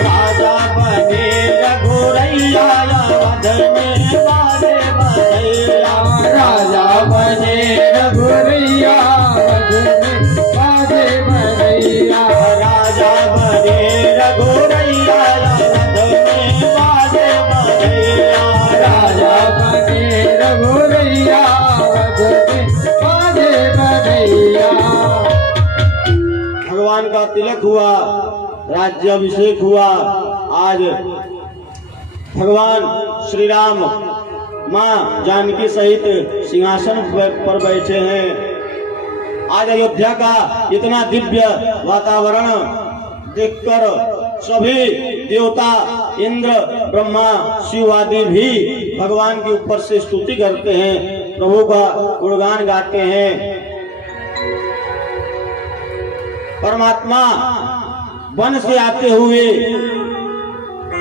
राजा बने रघुरैया अवध में बाजे बधैया। राजा बने रघुरैया अवध में बाजे बधैया। राजा बने रघुरैया अवध में बाजे बधैया। राजा बने रघुरैया अवध में बाजे बधैया। भगवान का तिलक हुआ, राज्याभिषेक हुआ। आज भगवान श्री राम मां जानकी सहित सिंहासन पर बैठे हैं। आज अयोध्या का इतना दिव्य वातावरण देखकर सभी देवता इंद्र ब्रह्मा शिव आदि भी भगवान के ऊपर से स्तुति करते हैं, प्रभु का गुणगान गाते हैं। परमात्मा वन से आते हुए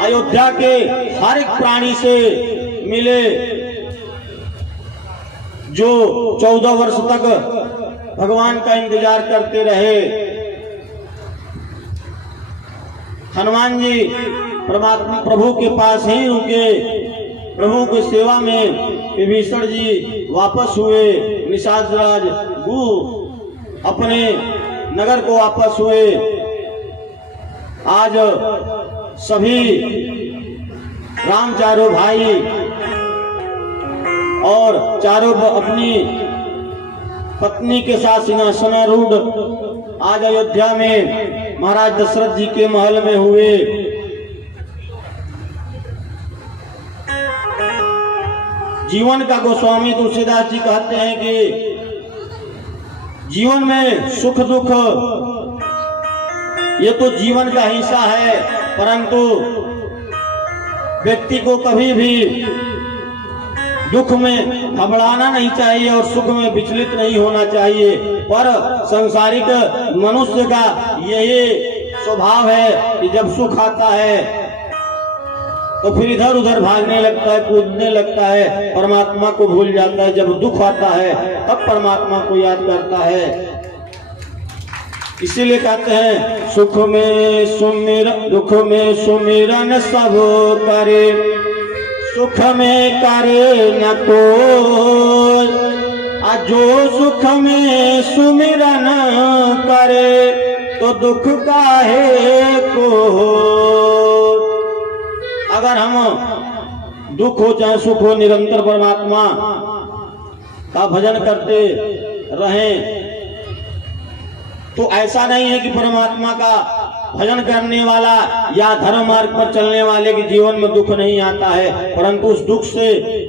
अयोध्या के हर एक प्राणी से मिले, जो 14 वर्ष तक भगवान का इंतजार करते रहे। हनुमान जी परमात्मा प्रभु के पास ही रुके। प्रभु की सेवा में विभीषण जी वापस हुए। निशाचराज गु अपने नगर को वापस हुए। आज सभी राम चारों भाई और चारों अपनी पत्नी के साथ सिंहासनारूढ़ आज अयोध्या में महाराज दशरथ जी के महल में हुए। जीवन का गोस्वामी तुलसीदास जी कहते हैं कि जीवन में सुख दुख ये तो जीवन का हिस्सा है, परंतु व्यक्ति को कभी भी दुख में घबराना नहीं चाहिए और सुख में विचलित नहीं होना चाहिए। पर संसारिक मनुष्य का यही स्वभाव है कि जब सुख आता है तो फिर इधर उधर भागने लगता है, कूदने लगता है, परमात्मा को भूल जाता है। जब दुख आता है तब परमात्मा को याद करता है। इसीलिए कहते हैं सुख में सुमिरन दुख में सुमिरन सब करे, सुख में करे न तो जो सुख में सुमिरन करे तो दुख काहे को। अगर हम दुख हो चाहे सुख हो निरंतर परमात्मा का भजन करते रहें तो ऐसा नहीं है कि परमात्मा का भजन करने वाला या धर्म मार्ग पर चलने वाले के जीवन में दुख नहीं आता है, परंतु उस दुख से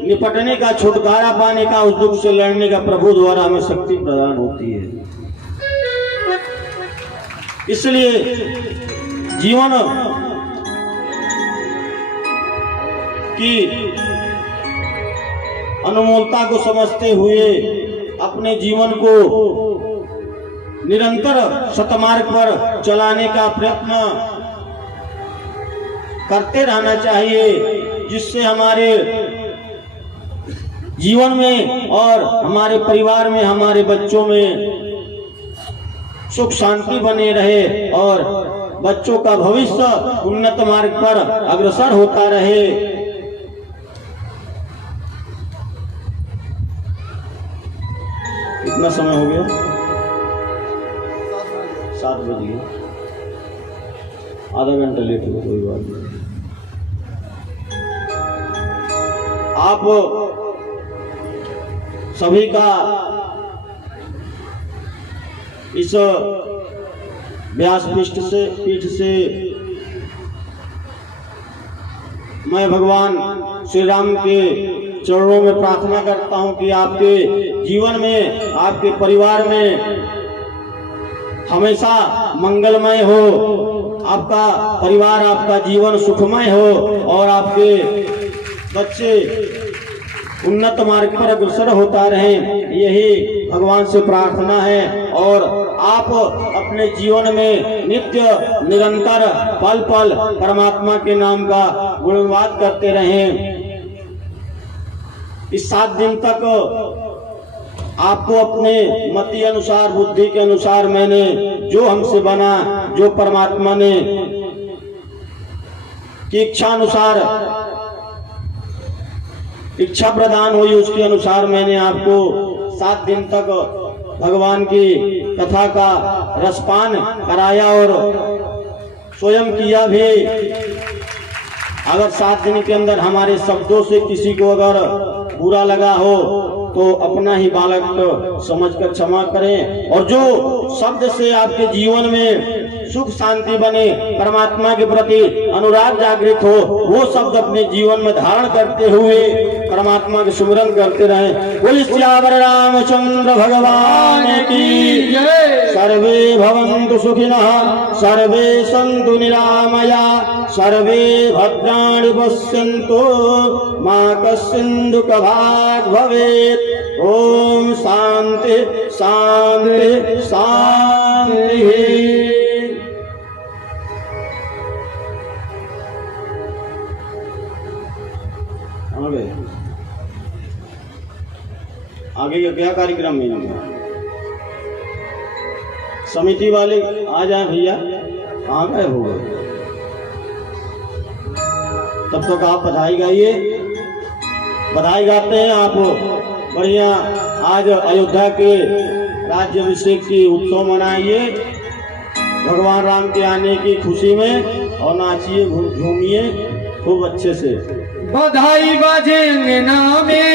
निपटने का, छुटकारा पाने का, उस दुख से लड़ने का प्रभु द्वारा हमें शक्ति प्रदान होती है। इसलिए जीवन की अनमोलता को समझते हुए अपने जीवन को निरंतर सतमार्ग पर चलाने का प्रयत्न करते रहना चाहिए, जिससे हमारे जीवन में और हमारे परिवार में, हमारे बच्चों में सुख शांति बने रहे और बच्चों का भविष्य उन्नत मार्ग पर अग्रसर होता रहे। कितना समय हो गया? 7 बज गया। आधा घंटा लेट हो, कोई बात नहीं। आप सभी का इस व्यास पीठ से मैं भगवान श्री राम के चरणों में प्रार्थना करता हूं कि आपके जीवन में, आपके परिवार में हमेशा मंगलमय हो, आपका परिवार, आपका जीवन सुखमय हो और आपके बच्चे उन्नत मार्ग पर अग्रसर होता रहे। यही भगवान से प्रार्थना है और आप अपने जीवन में नित्य निरंतर पल पल परमात्मा के नाम का गुणगान करते रहें। इस 7 दिन तक आपको अपने मति अनुसार, बुद्धि के अनुसार मैंने जो हमसे बना, जो परमात्मा ने की इच्छा अनुसार इच्छा प्रदान हुई, उसके अनुसार मैंने आपको 7 दिन तक भगवान की कथा का रसपान कराया और स्वयं किया भी। अगर 7 दिन के अंदर हमारे शब्दों से किसी को अगर बुरा लगा हो तो अपना ही बालक समझकर क्षमा करें, और जो शब्द से आपके जीवन में सुख शांति बने, परमात्मा के प्रति अनुराग जागृत हो, वो शब्द अपने जीवन में धारण करते हुए परमात्मा के सुमिरन करते रहें। बोलिए सियावर रामचंद्र भगवान की जय। सर्वे भवन्तु सुखिनः, सर्वे सन्तु निरामया, सर्वे भद्राणि पश्यन्तु मा कश्चित् दुःखभाग् भवेत्। ओम शांति शांति शांति। आगे का क्या कार्यक्रम है इनका? समिति वाले आ जाए भैया, कहाँ गए हो गए? तब तक आप बधाई गाइए, बधाई गाते हैं आप बढ़िया। आज अयोध्या के राज्याभिषेक की उत्सव मनाइए भगवान राम के आने की खुशी में, और नाचिए झूमिए खूब अच्छे से। बधाई बाजे अंगना में,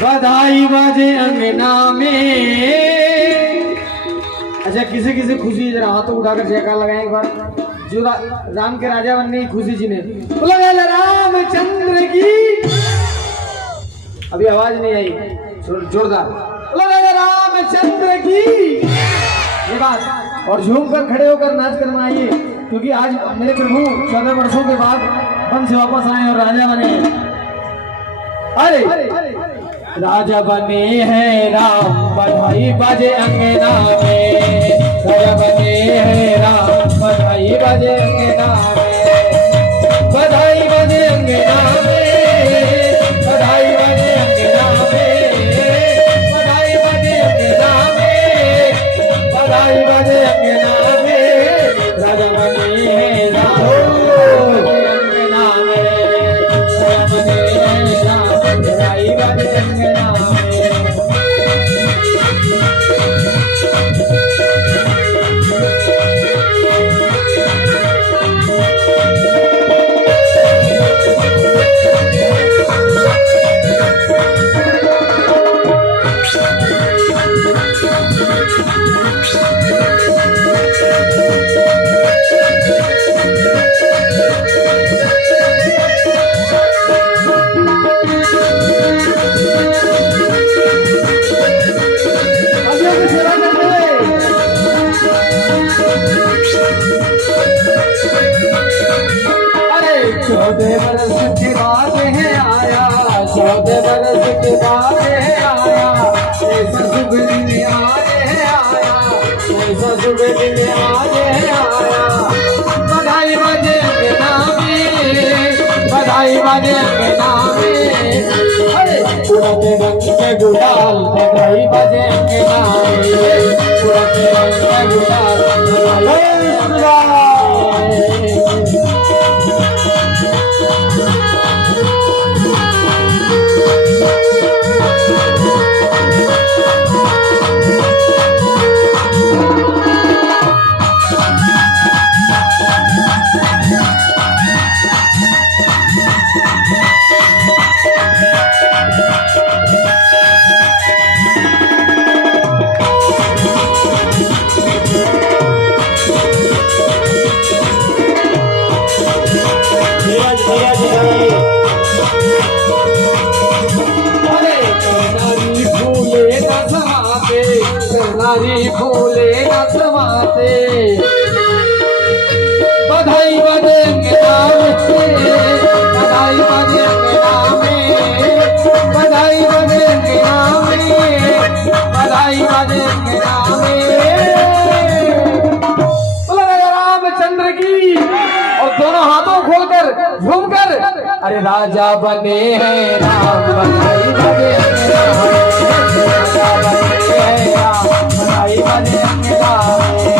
बधाई बाजे अंगना में। अच्छा, किसी किसी खुशी जरा हाथों उठाकर जयकार लगाएं एक बार, जो राम के राजा बनने की खुशी जिन्हें। बोलो रामचंद्र की। अभी आवाज नहीं आई, जोरदार। बोलो रामचंद्र की। ये बात, और झूम कर खड़े होकर नाच कर मनाइए, क्योंकि आज मेरे प्रभु 14 वर्षों के बाद वन से वापस आए और राजा बने। अरे राजा बने हैं राम, बधाई बाजे अंगना में। राजा बने हैं राम, बधाई बाजे अंगना में। बधाई बाजे अंगना में, बधाई बाजे अंगना में। बधाई बाजे अंगना में, बधाई बाजे अंगना में। राजा बने हैं राम, अंगना में। राजा बने हैं राम, बधाई बाजे अंगना में। बधाई बाजे अंगना में, बधाई बाजे अंगना में। पुराने रंग के गुलाल, बधाई बाजे अंगना में। पुराने रंग के गुलाल, बधाई नारी फूले नसवाते। बधाई बाजे अंगना में, बधाई बाजे अंगना में। बधाई बाजे अंगना में, बधाई बाजे अंगना में। बोलो रामचंद्र की। और दोनों हाथों खोलकर झूमकर, अरे राजा बने हैं राम, बधाई बाजे अंगना में। राजा बने हैं राम, बधाई बाजे अंगना में।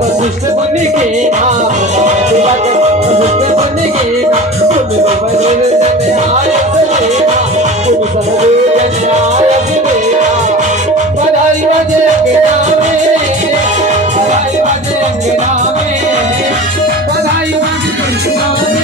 वशिष्ठ बने के नाम, वशिष्ठ बने के नाम। तुम सब जन आय सवेरा, तुम सब जन आय सवेरा। बधाई बाजे अंगना में, बधाई बाजे अंगना में। बधाई बाजे अंगना में।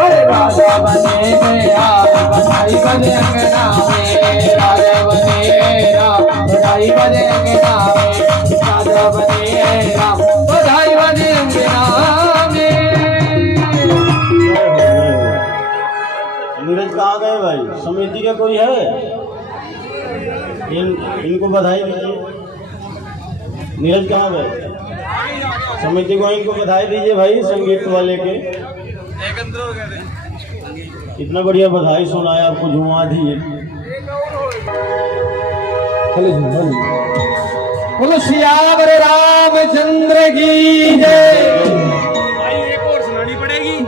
अरे राजा बने मेरा बधाई बजे अंगना में, राजा बने राम बधाई बजे अंगना में, राजा बने राम बधाई बजे अंगना में। नीरज कहाँ गए भाई? समिति का कोई है? इनको बधाई दीजिए। नीरज कहाँ गए? समिति को इनको बधाई दीजिए भाई, संगीत वाले के। इतना बढ़िया बधाई सुनाया, आपको झुमा दिए। बोलो सियावर रामचंद्र की जय।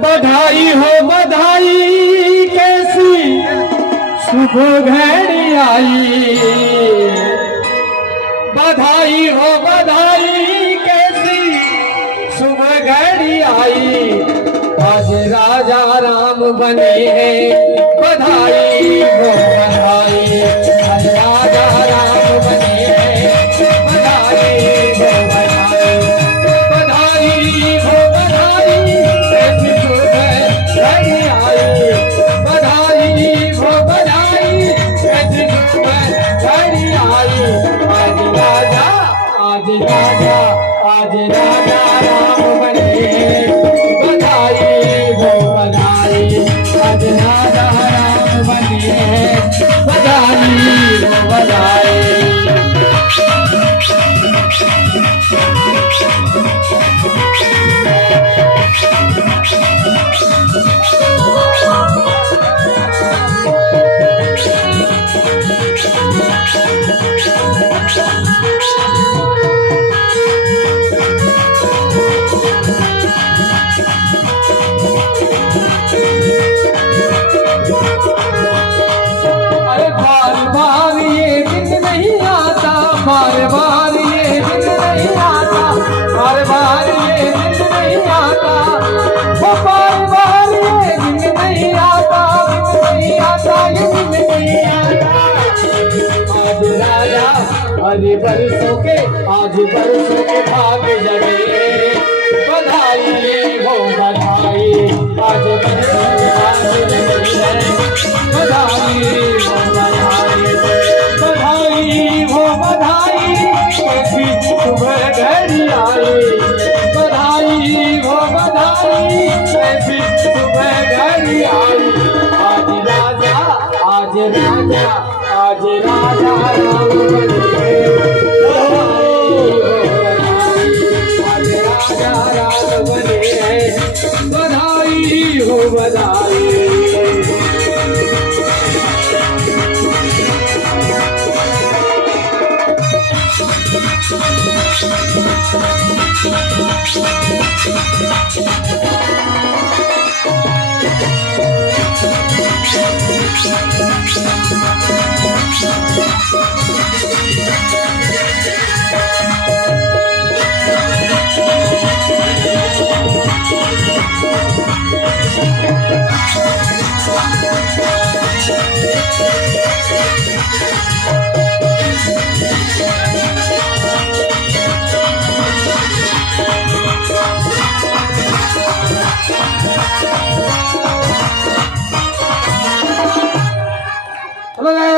बधाई हो बधाई कैसी शुभ घड़ी आई, बधाई हो बधाई कैसी शुभ घड़ी आई, आज राजा राम बने हैं बधाई हो बधाई, आज राजा राम बने हैं बधाई हो बधाई, बधाई हो बधाई ऐसी शुभ घड़ी आई, बधाई हो बधाई ऐसी शुभ घड़ी आई, आज राजा राम बने बधाई हो बधाई, आज राजा राम बने बधाई हो बधाई। अरे बार बार ये दिन नहीं आता, बार बार ये दिन नहीं आता, बार बार ये दिन नहीं आता, वो बार बार ये दिन नहीं आता, दिन नहीं आता, ये दिन नहीं आता। आज राजा आज बरसों के भाग जगे, बधाई हो बधाई, आज बरसों के भाग जगे, बधाई हो बधाई, बधाई हो बधाई कैसी शुभ घड़ी आई, बधाई हो बधाई कैसी शुभ घड़ी आई, आज राजा राम बने आज राजा राम बने बधाई हो बधाई।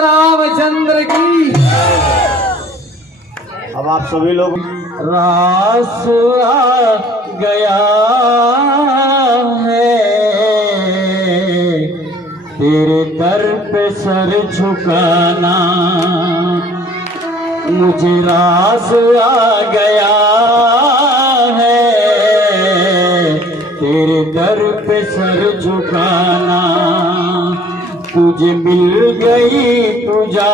रामचंद्र की। अब आप सभी लोग रास आ गया है, तेरे दर पे सर झुकाना, मुझे रास आ गया है, तेरे दर पे सर झुकाना, तुझे मिल गई पुजारन,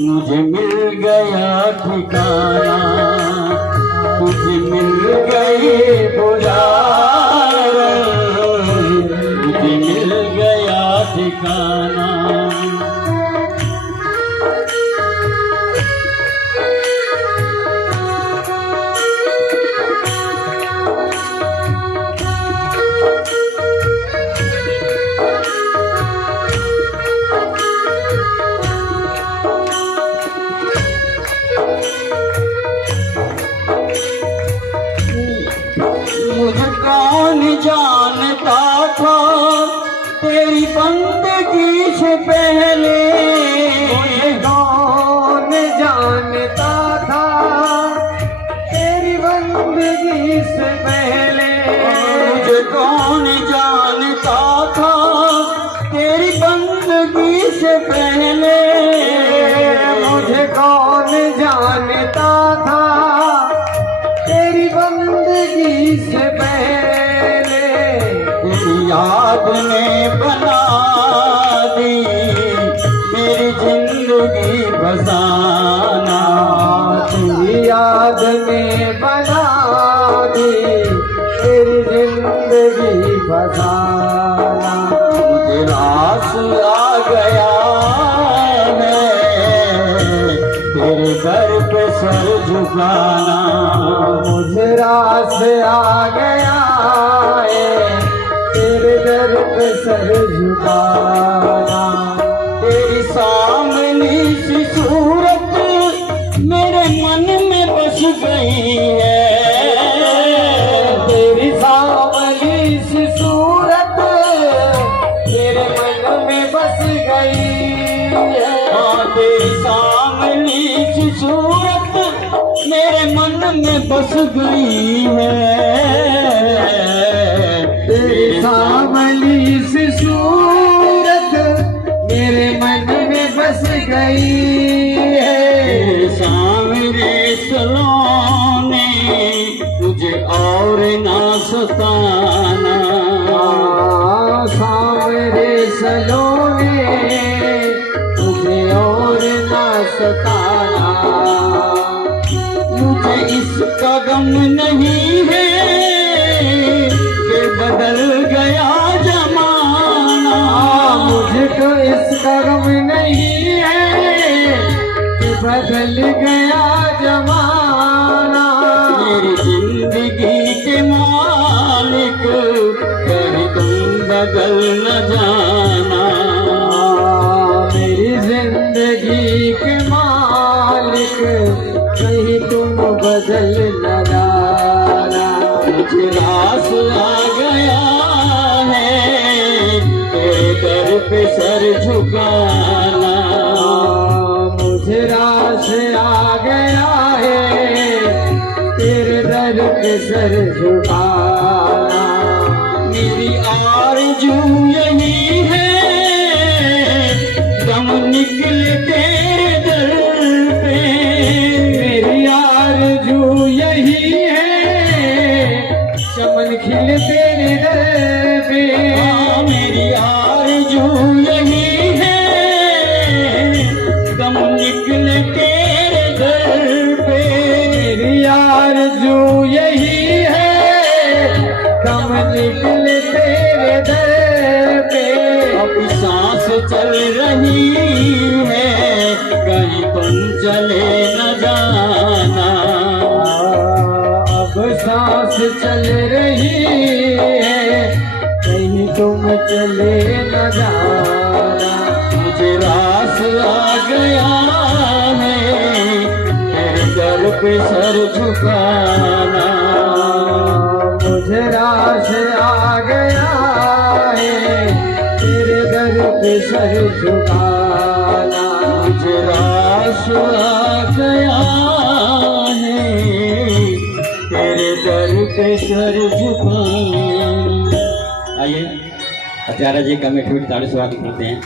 मुझे मिल गया ठिकाना, तुझे मिल गई पुजारन, मुझे मिल गया ठिकाना। मुझे कौन जानता था तेरी बंदगी से पहले, मुझे कौन जानता था तेरी बंदगी से पहले, मुझे कौन जानता था तेरी बंदगी से पहले, मुझे कौन जानता था तेरी बंदगी से पहले। तेरी याद ने बना दी मेरी जिंदगी बसाना, तेरी याद में बना दी तेरी जिंदगी बसाना। मुझे रास आ गया है तेरे घर पे सर झुकाना, मुझे रास आ गया है तेरे दर पे सर झुकाना। तेरी सामने सी सूरत मेरे मन में बस गई है, तेरी सावली सी सूरत तेरे मन में बस गई है। हाँ तेरी सामने सी सूरत मेरे मन में बस गई है, तेरी सावली सी सूरत मेरे मन में बस गई है। तेरे सामने सलोने तुझे और ना सताना, सावरे सलोने तुझे और ना सताना। मुझे इसका गम नहीं है कि बदल गया जमाना, मुझे तो इसका गम नहीं है कि बदल गया जमाना। मेरी जिंदगी के मालिक कहीं तुम बदल न जाना, मेरी जिंदगी के मालिक कहीं तुम बदल न जाना। मुझे रास आ गया है तेरे दर पे सर झुकाना, मुझे रास आ गया है तेरे दर पे सर झुकाना। मेरी आरज़ू यही है दम निकले तेरे दर पे, मेरी आरज़ू यही है चमन खिल तेरे दर पे। हाँ मेरी आरज़ू यही है दम निकले तेरे दर पे, मेरी आरज़ू यही है दम निकले तेरे दर पे। अब सांस चल रही है कहीं तुम चले न जाना, अब सांस चल रही है कहीं तुम चले न जाना। मुझे रास आ गया है तेरे दर पे सर झुकाना, मुझे रास आ गया है तेरे दर पे सर झुकाना। मुझे रास आ गया है तेरे दर पे सर झुकाना। आइए आचार्य जी का मीठी मीठी ताली स्वागत करते हैं।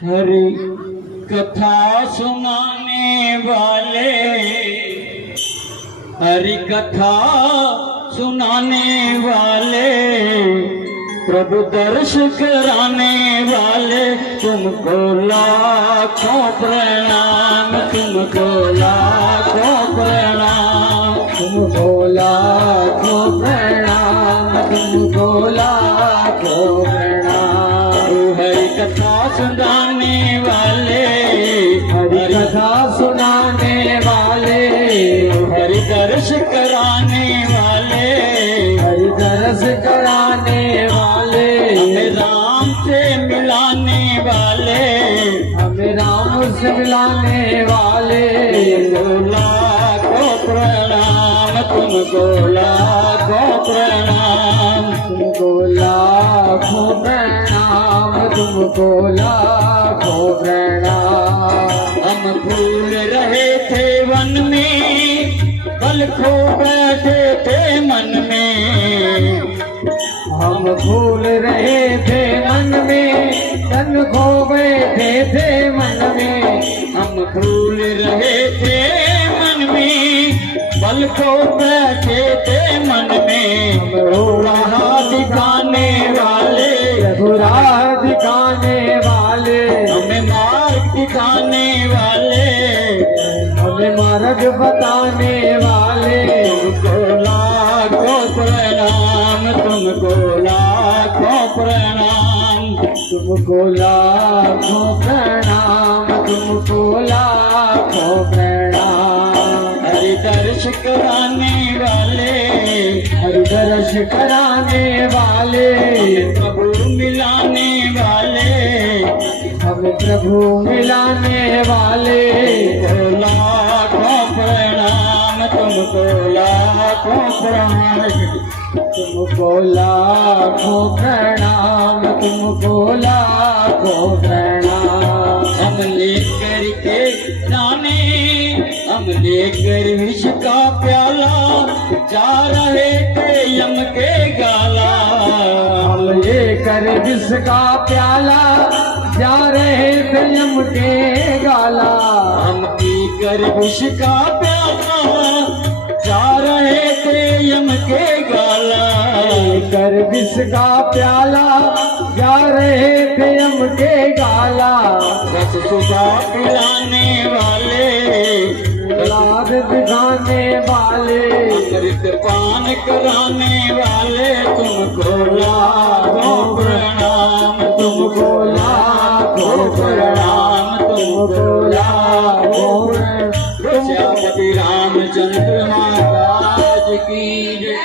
हरि कथा सुनाने वाले हरि कथा सुनाने वाले, प्रभु दर्श कराने वाले, तुमको लाखों प्रणाम, तुमको लाखों प्रणाम, तुमको लाखों प्रणाम, तुमको लाखों प्रणाम। हरि कथा सुनाने वाले, हरि कथा सुनाने वाले, हरि दर्श कराने वाले, हरि दर्श कराने वाले, हमें राम से मिलाने वाले, हमें राम से मिलाने वाले, लाखों प्रणाम, तुमको लाखों प्रणाम, तुमको लाखों प्रणाम, तुमको लाखों प्रणाम। हम भूल रहे थे वन में, बल खो बैठे थे मन में, हम भूल रहे थे मन में, तन खो बैठे थे मन में, हम भूल रहे थे मन में, बल खो बैठे थे मन में, हम राह दिखाने वाले, राह दिखाने वाले, हमें मार्ग दिखाने वाले, हमें मार्ग बताने वाले, तुमको लाखों प्रणाम, तुमको लाखों प्रणाम, तुमको लाखों प्रणाम, तुमको लाखों प्रणाम। हरि दर्श कराने वाले, हरि दर्श कराने वाले, प्रभु मिलाने वाले, हमें प्रभु मिलाने वाले, लाखों प्रणाम, तुमको लाखों प्रणाम, तुमको लाखों प्रणाम, तुमको लाखों प्रणाम। हम लेकर के जाने, हम लेकर विष का प्याला, जा रहे थे यम के गाला, हम लेकर विष का प्याला, जा रहे थे यम के गाला, हम पीकर विष का प्याला, जा रहे थे यम के गाला, लेकर विष का प्याला, जा रहे थे यम के गाला, रस सुधा पिलाने वाले, लाद दिखाने वाले, अमृत पान कराने वाले, तुमको लाखों प्रणाम, तुमको लाखों प्रणाम, तुमको लाखों प्रणाम। श्यामति रामचंद्र महाराज की जय।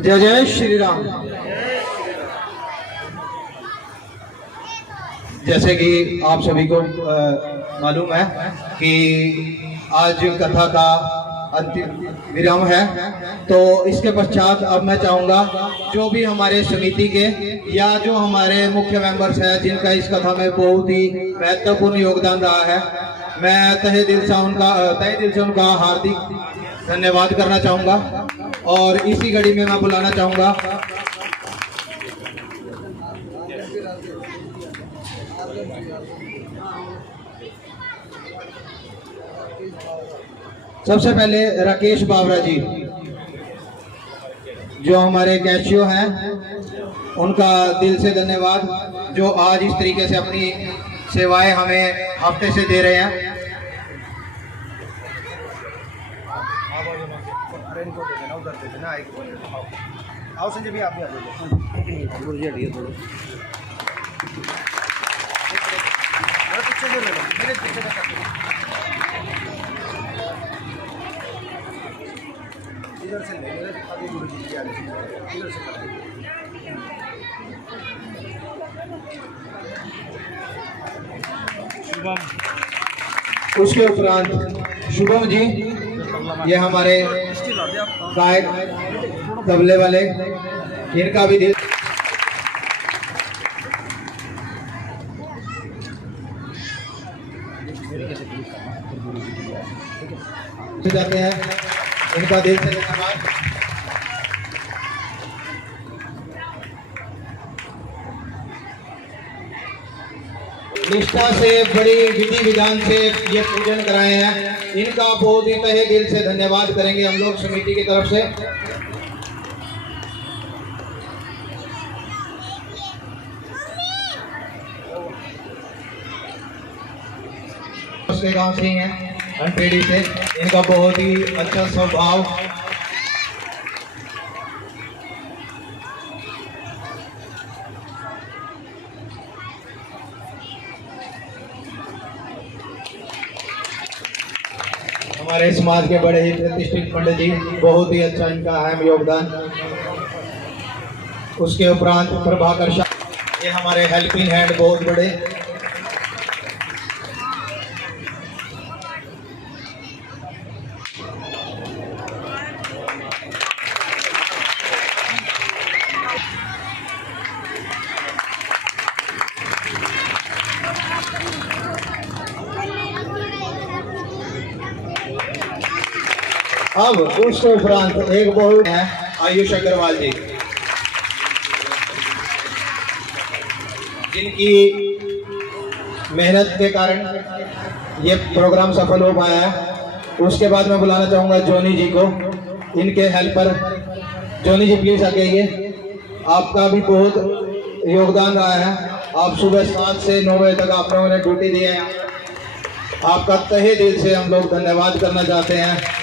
जय जय श्री राम। जैसे कि आप सभी को मालूम है कि आज कथा का अंतिम विराम है, तो इसके पश्चात अब मैं चाहूँगा जो भी हमारे समिति के या जो हमारे मुख्य मेंबर्स हैं जिनका इस कथा में बहुत ही महत्वपूर्ण योगदान रहा है, मैं तहे दिल से उनका हार्दिक धन्यवाद करना चाहूँगा। और इसी घड़ी में मैं बुलाना चाहूँगा सबसे पहले राकेश बावरा जी, जो हमारे कैशियो हैं, उनका दिल से धन्यवाद, जो आज इस तरीके से अपनी सेवाएं हमें हफ्ते से दे रहे हैं। आओ संजय भी, आप भी आ जाइए। इधर से ले, अभी गुरु जी आ रहे, इधर से कर। उसके उपरांत शुभम जी, ये हमारे गायक तबले वाले, इनका भी दिल जाते हैं, इनका दिल से धन्यवाद। निष्ठा से बड़ी विधि विधान से ये पूजन कराए हैं, इनका बहुत ही तहे दिल से धन्यवाद करेंगे हम लोग समिति की तरफ से। उसके गांव से ही हैं, अनपेड़ी से। इनका बहुत ही अच्छा स्वभाव। हमारे समाज के बड़े ही प्रतिष्ठित पंडित जी, बहुत ही अच्छा इनका अहम योगदान। उसके उपरांत प्रभाकर शाह, ये हमारे हेल्पिंग हैंड बहुत बड़े। अब उसके उपरांत एक बहुत है आयुष अग्रवाल जी, जिनकी मेहनत के कारण ये प्रोग्राम सफल हो पाया है। उसके बाद मैं बुलाना चाहूंगा जोनी जी को, इनके हेल्पर। जोनी जी प्लीज आगे आइए। आपका भी बहुत योगदान रहा है। आप सुबह 7 से 9 बजे तक आप लोगों ने ड्यूटी दी है। आपका तहे दिल से हम लोग धन्यवाद करना चाहते हैं।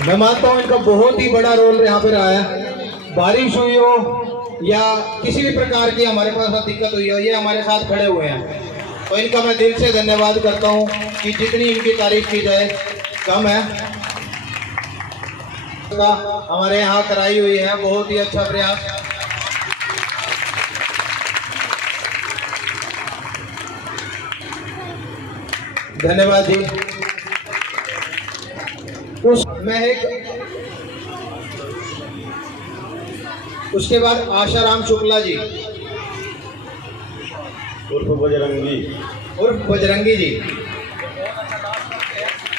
मैं मानता हूँ इनका बहुत ही बड़ा रोल यहाँ पे रहा है। बारिश हुई हो या किसी भी प्रकार की हमारे पास दिक्कत हुई हो, ये हमारे साथ खड़े हुए हैं। तो इनका मैं दिल से धन्यवाद करता हूँ कि जितनी इनकी तारीफ की जाए कम है। हमारे यहाँ कराई हुई है, बहुत ही अच्छा प्रयास। धन्यवाद जी। उसके बाद आशाराम शुक्ला जी उर्फ बजरंगी जी,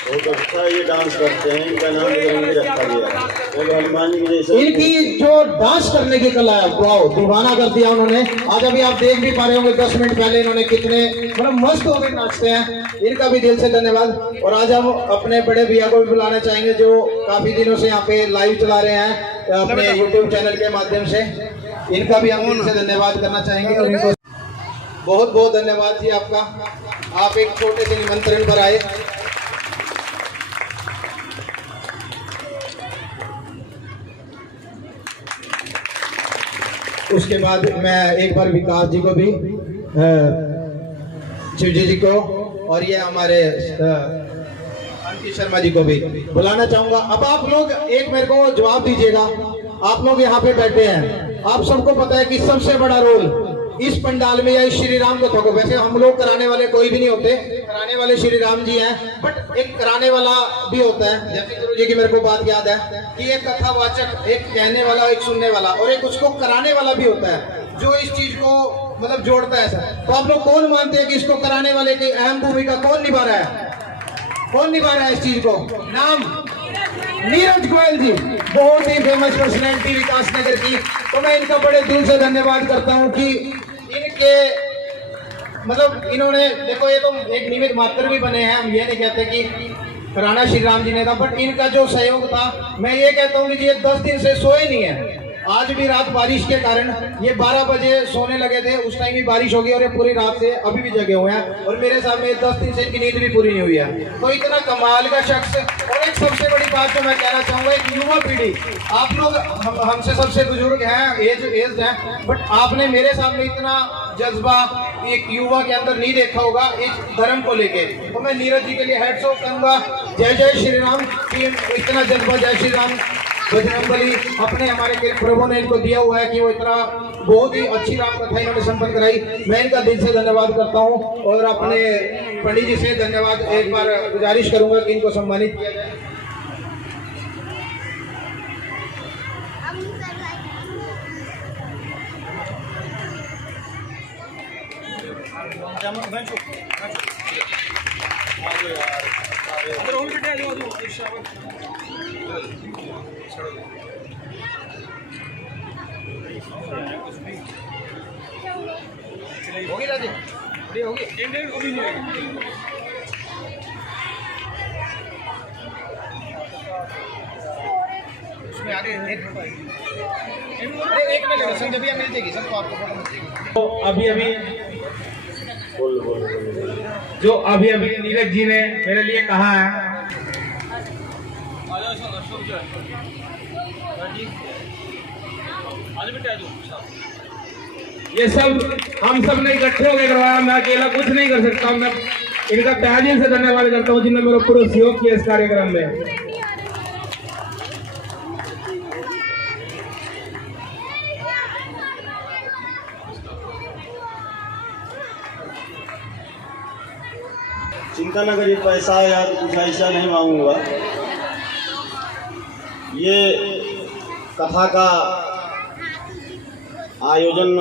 बहुत अच्छा ये डांस करते हैं। इनका नाम बजरंगी रखा गया है। हनुमान जी जैसे इनकी जो डांस करने की कला है, वाओ, दीवाना कर दिया उन्होंने। आज अभी आप देख भी पा रहे होंगे 10 मिनट पहले इन्होंने कितने मतलब मस्त होकर नाचते हैं। इनका भी दिल से धन्यवाद। और आज हम अपने बड़े भैया को भी बुलाना चाहेंगे, जो काफी दिनों से यहाँ पे लाइव चला रहे हैं अपने यूट्यूब चैनल के माध्यम से। इनका भी हम दिल से धन्यवाद करना चाहेंगे। और इनको बहुत बहुत धन्यवाद जी आपका। आप एक छोटे से निमंत्रण पर आए। उसके बाद मैं एक बार विकास जी को भी, शिवजी जी को, और ये हमारे अंकित शर्मा जी को भी बुलाना चाहूंगा। अब आप लोग एक मेरे को जवाब दीजिएगा। आप लोग यहाँ पे बैठे हैं, आप सबको पता है कि सबसे बड़ा रोल इस पंडाल में या इस श्री राम कथा को, वैसे हम लोग कराने वाले कोई भी नहीं होते, कराने वाले श्री राम जी हैं, बट एक कराने वाला भी होता है। जैसे गुरु जी की मेरे को बात याद है कि एक कथावाचक, एक कहने वाला, एक सुनने वाला, और एक उसको कराने वाला भी होता है, जो इस चीज को मतलब जोड़ता है सर। तो आप लोग कौन मानते हैं कि इसको कराने वाले की अहम भूमिका कौन निभा रहा है? कौन निभा रहा है इस चीज को? नाम नीरज गोयल जी, बहुत ही फेमस पर्सनैलिटी विकास नगर की। तो मैं इनका बड़े दिल से धन्यवाद करता हूं कि इनके मतलब इन्होंने, देखो ये तो एक निमित्त मात्र भी बने हैं, हम ये नहीं कहते कि राणा श्री राम जी ने था, बट इनका जो सहयोग था, मैं ये कहता हूँ कि ये 10 दिन से सोए नहीं है। आज भी रात बारिश के कारण ये 12 बजे सोने लगे थे, उस टाइम भी बारिश हो गई और ये पूरी रात से अभी भी जगे हुए हैं। और मेरे सामने 10 दिन से इनकी नींद भी पूरी नहीं हुई है। तो इतना कमाल का शख्स। और एक सबसे बड़ी बात जो मैं कहना चाहूंगा, एक युवा पीढ़ी, आप लोग हमसे सबसे बुजुर्ग हैं, एज हैं, बट आपने मेरे सामने इतना जज्बा एक युवा के अंदर नहीं देखा होगा इस धर्म को लेके। तो मैं नीरज जी के लिए हेड्स ऑफ करूंगा। जय जय श्री राम। इतना जज्बा जय श्री राम बजरंगबली अपने हमारे प्रभु ने इनको दिया हुआ है कि वो इतना बहुत ही अच्छी राम कथा इन्होंने संपन्न कराई। मैं इनका दिल से धन्यवाद करता हूँ। और अपने पंडित जी से धन्यवाद एक बार गुजारिश करूंगा कि इनको सम्मानित किया जाए। तो अभी जो अभी नीरज जी ने मेरे लिए कहा है, ये सब हम सब ने इकट्ठे होकर करवाया। मैं अकेला कुछ नहीं कर सकता। मैं इनका तहे दिल से धन्यवाद करता हूँ जिन्होंने मेरा पूरा सहयोग किया इस कार्यक्रम में। चिंता न करिए, पैसा या कुछ ऐसा नहीं मांगूंगा। ये कथा का आयोजन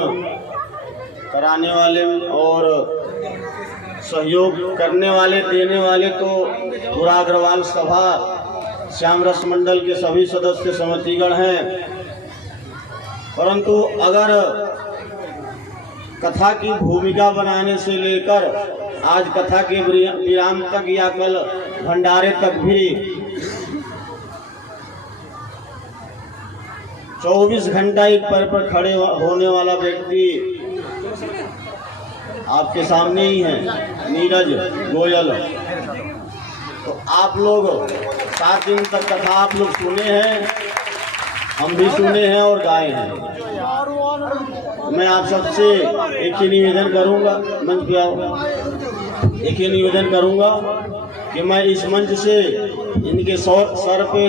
कराने वाले और सहयोग करने वाले, देने वाले तो पूरा अग्रवाल सभा श्याम रस मंडल के सभी सदस्य समितिगण हैं। परंतु अगर कथा की भूमिका बनाने से लेकर आज कथा के विराम तक या कल भंडारे तक भी 24 घंटा एक पैर पर खड़े होने वाला व्यक्ति आपके सामने ही है, नीरज गोयल। तो आप लोग 7 दिन तक कथा आप लोग सुने हैं, हम भी सुने हैं और गाए हैं। मैं आप सबसे एक ही निवेदन करूंगा, मंच पे आओ, एक ही निवेदन करूंगा कि मैं इस मंच से इनके सर पे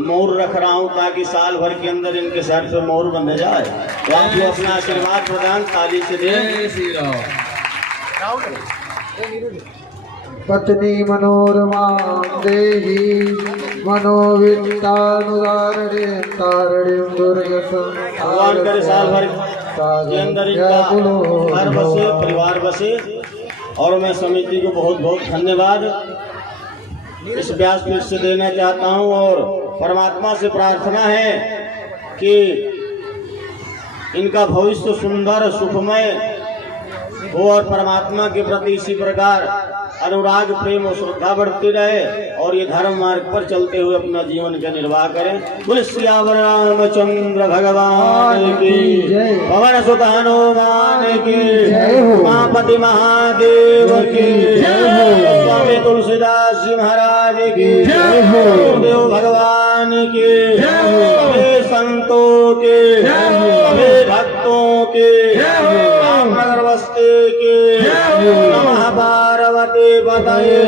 मोर रख रहा हूं ताकि साल भर के अंदर इनके सर पे मोर बंध जाए। तो आप लोग अपना आशीर्वाद प्रदान ताली से दें। पत्नी मनोरमा देहि मनोवित्तानुदारणे तारणिं भगवान करे साल भर के अंदर इनका घर बसे, परिवार बसे। और मैं समिति को बहुत बहुत धन्यवाद इस व्यासपीठ से देना चाहता हूं। और परमात्मा से प्रार्थना है कि इनका भविष्य सुंदर सुखमय हो और परमात्मा के प्रति इसी प्रकार अनुराग, प्रेम और श्रद्धा बढ़ती रहे और ये धर्म मार्ग पर चलते हुए अपना जीवन का निर्वाह करें। बोल सियावर रामचंद्र भगवान की, पवन सुत हनुमान की, उमापति महादेव की, स्वामी तुलसीदास जी महाराज की, गुरुदेव भगवान की, सभी संतों के, सभी भक्तों के, रामनगर बस्ती के, नमः पार्वती पतये।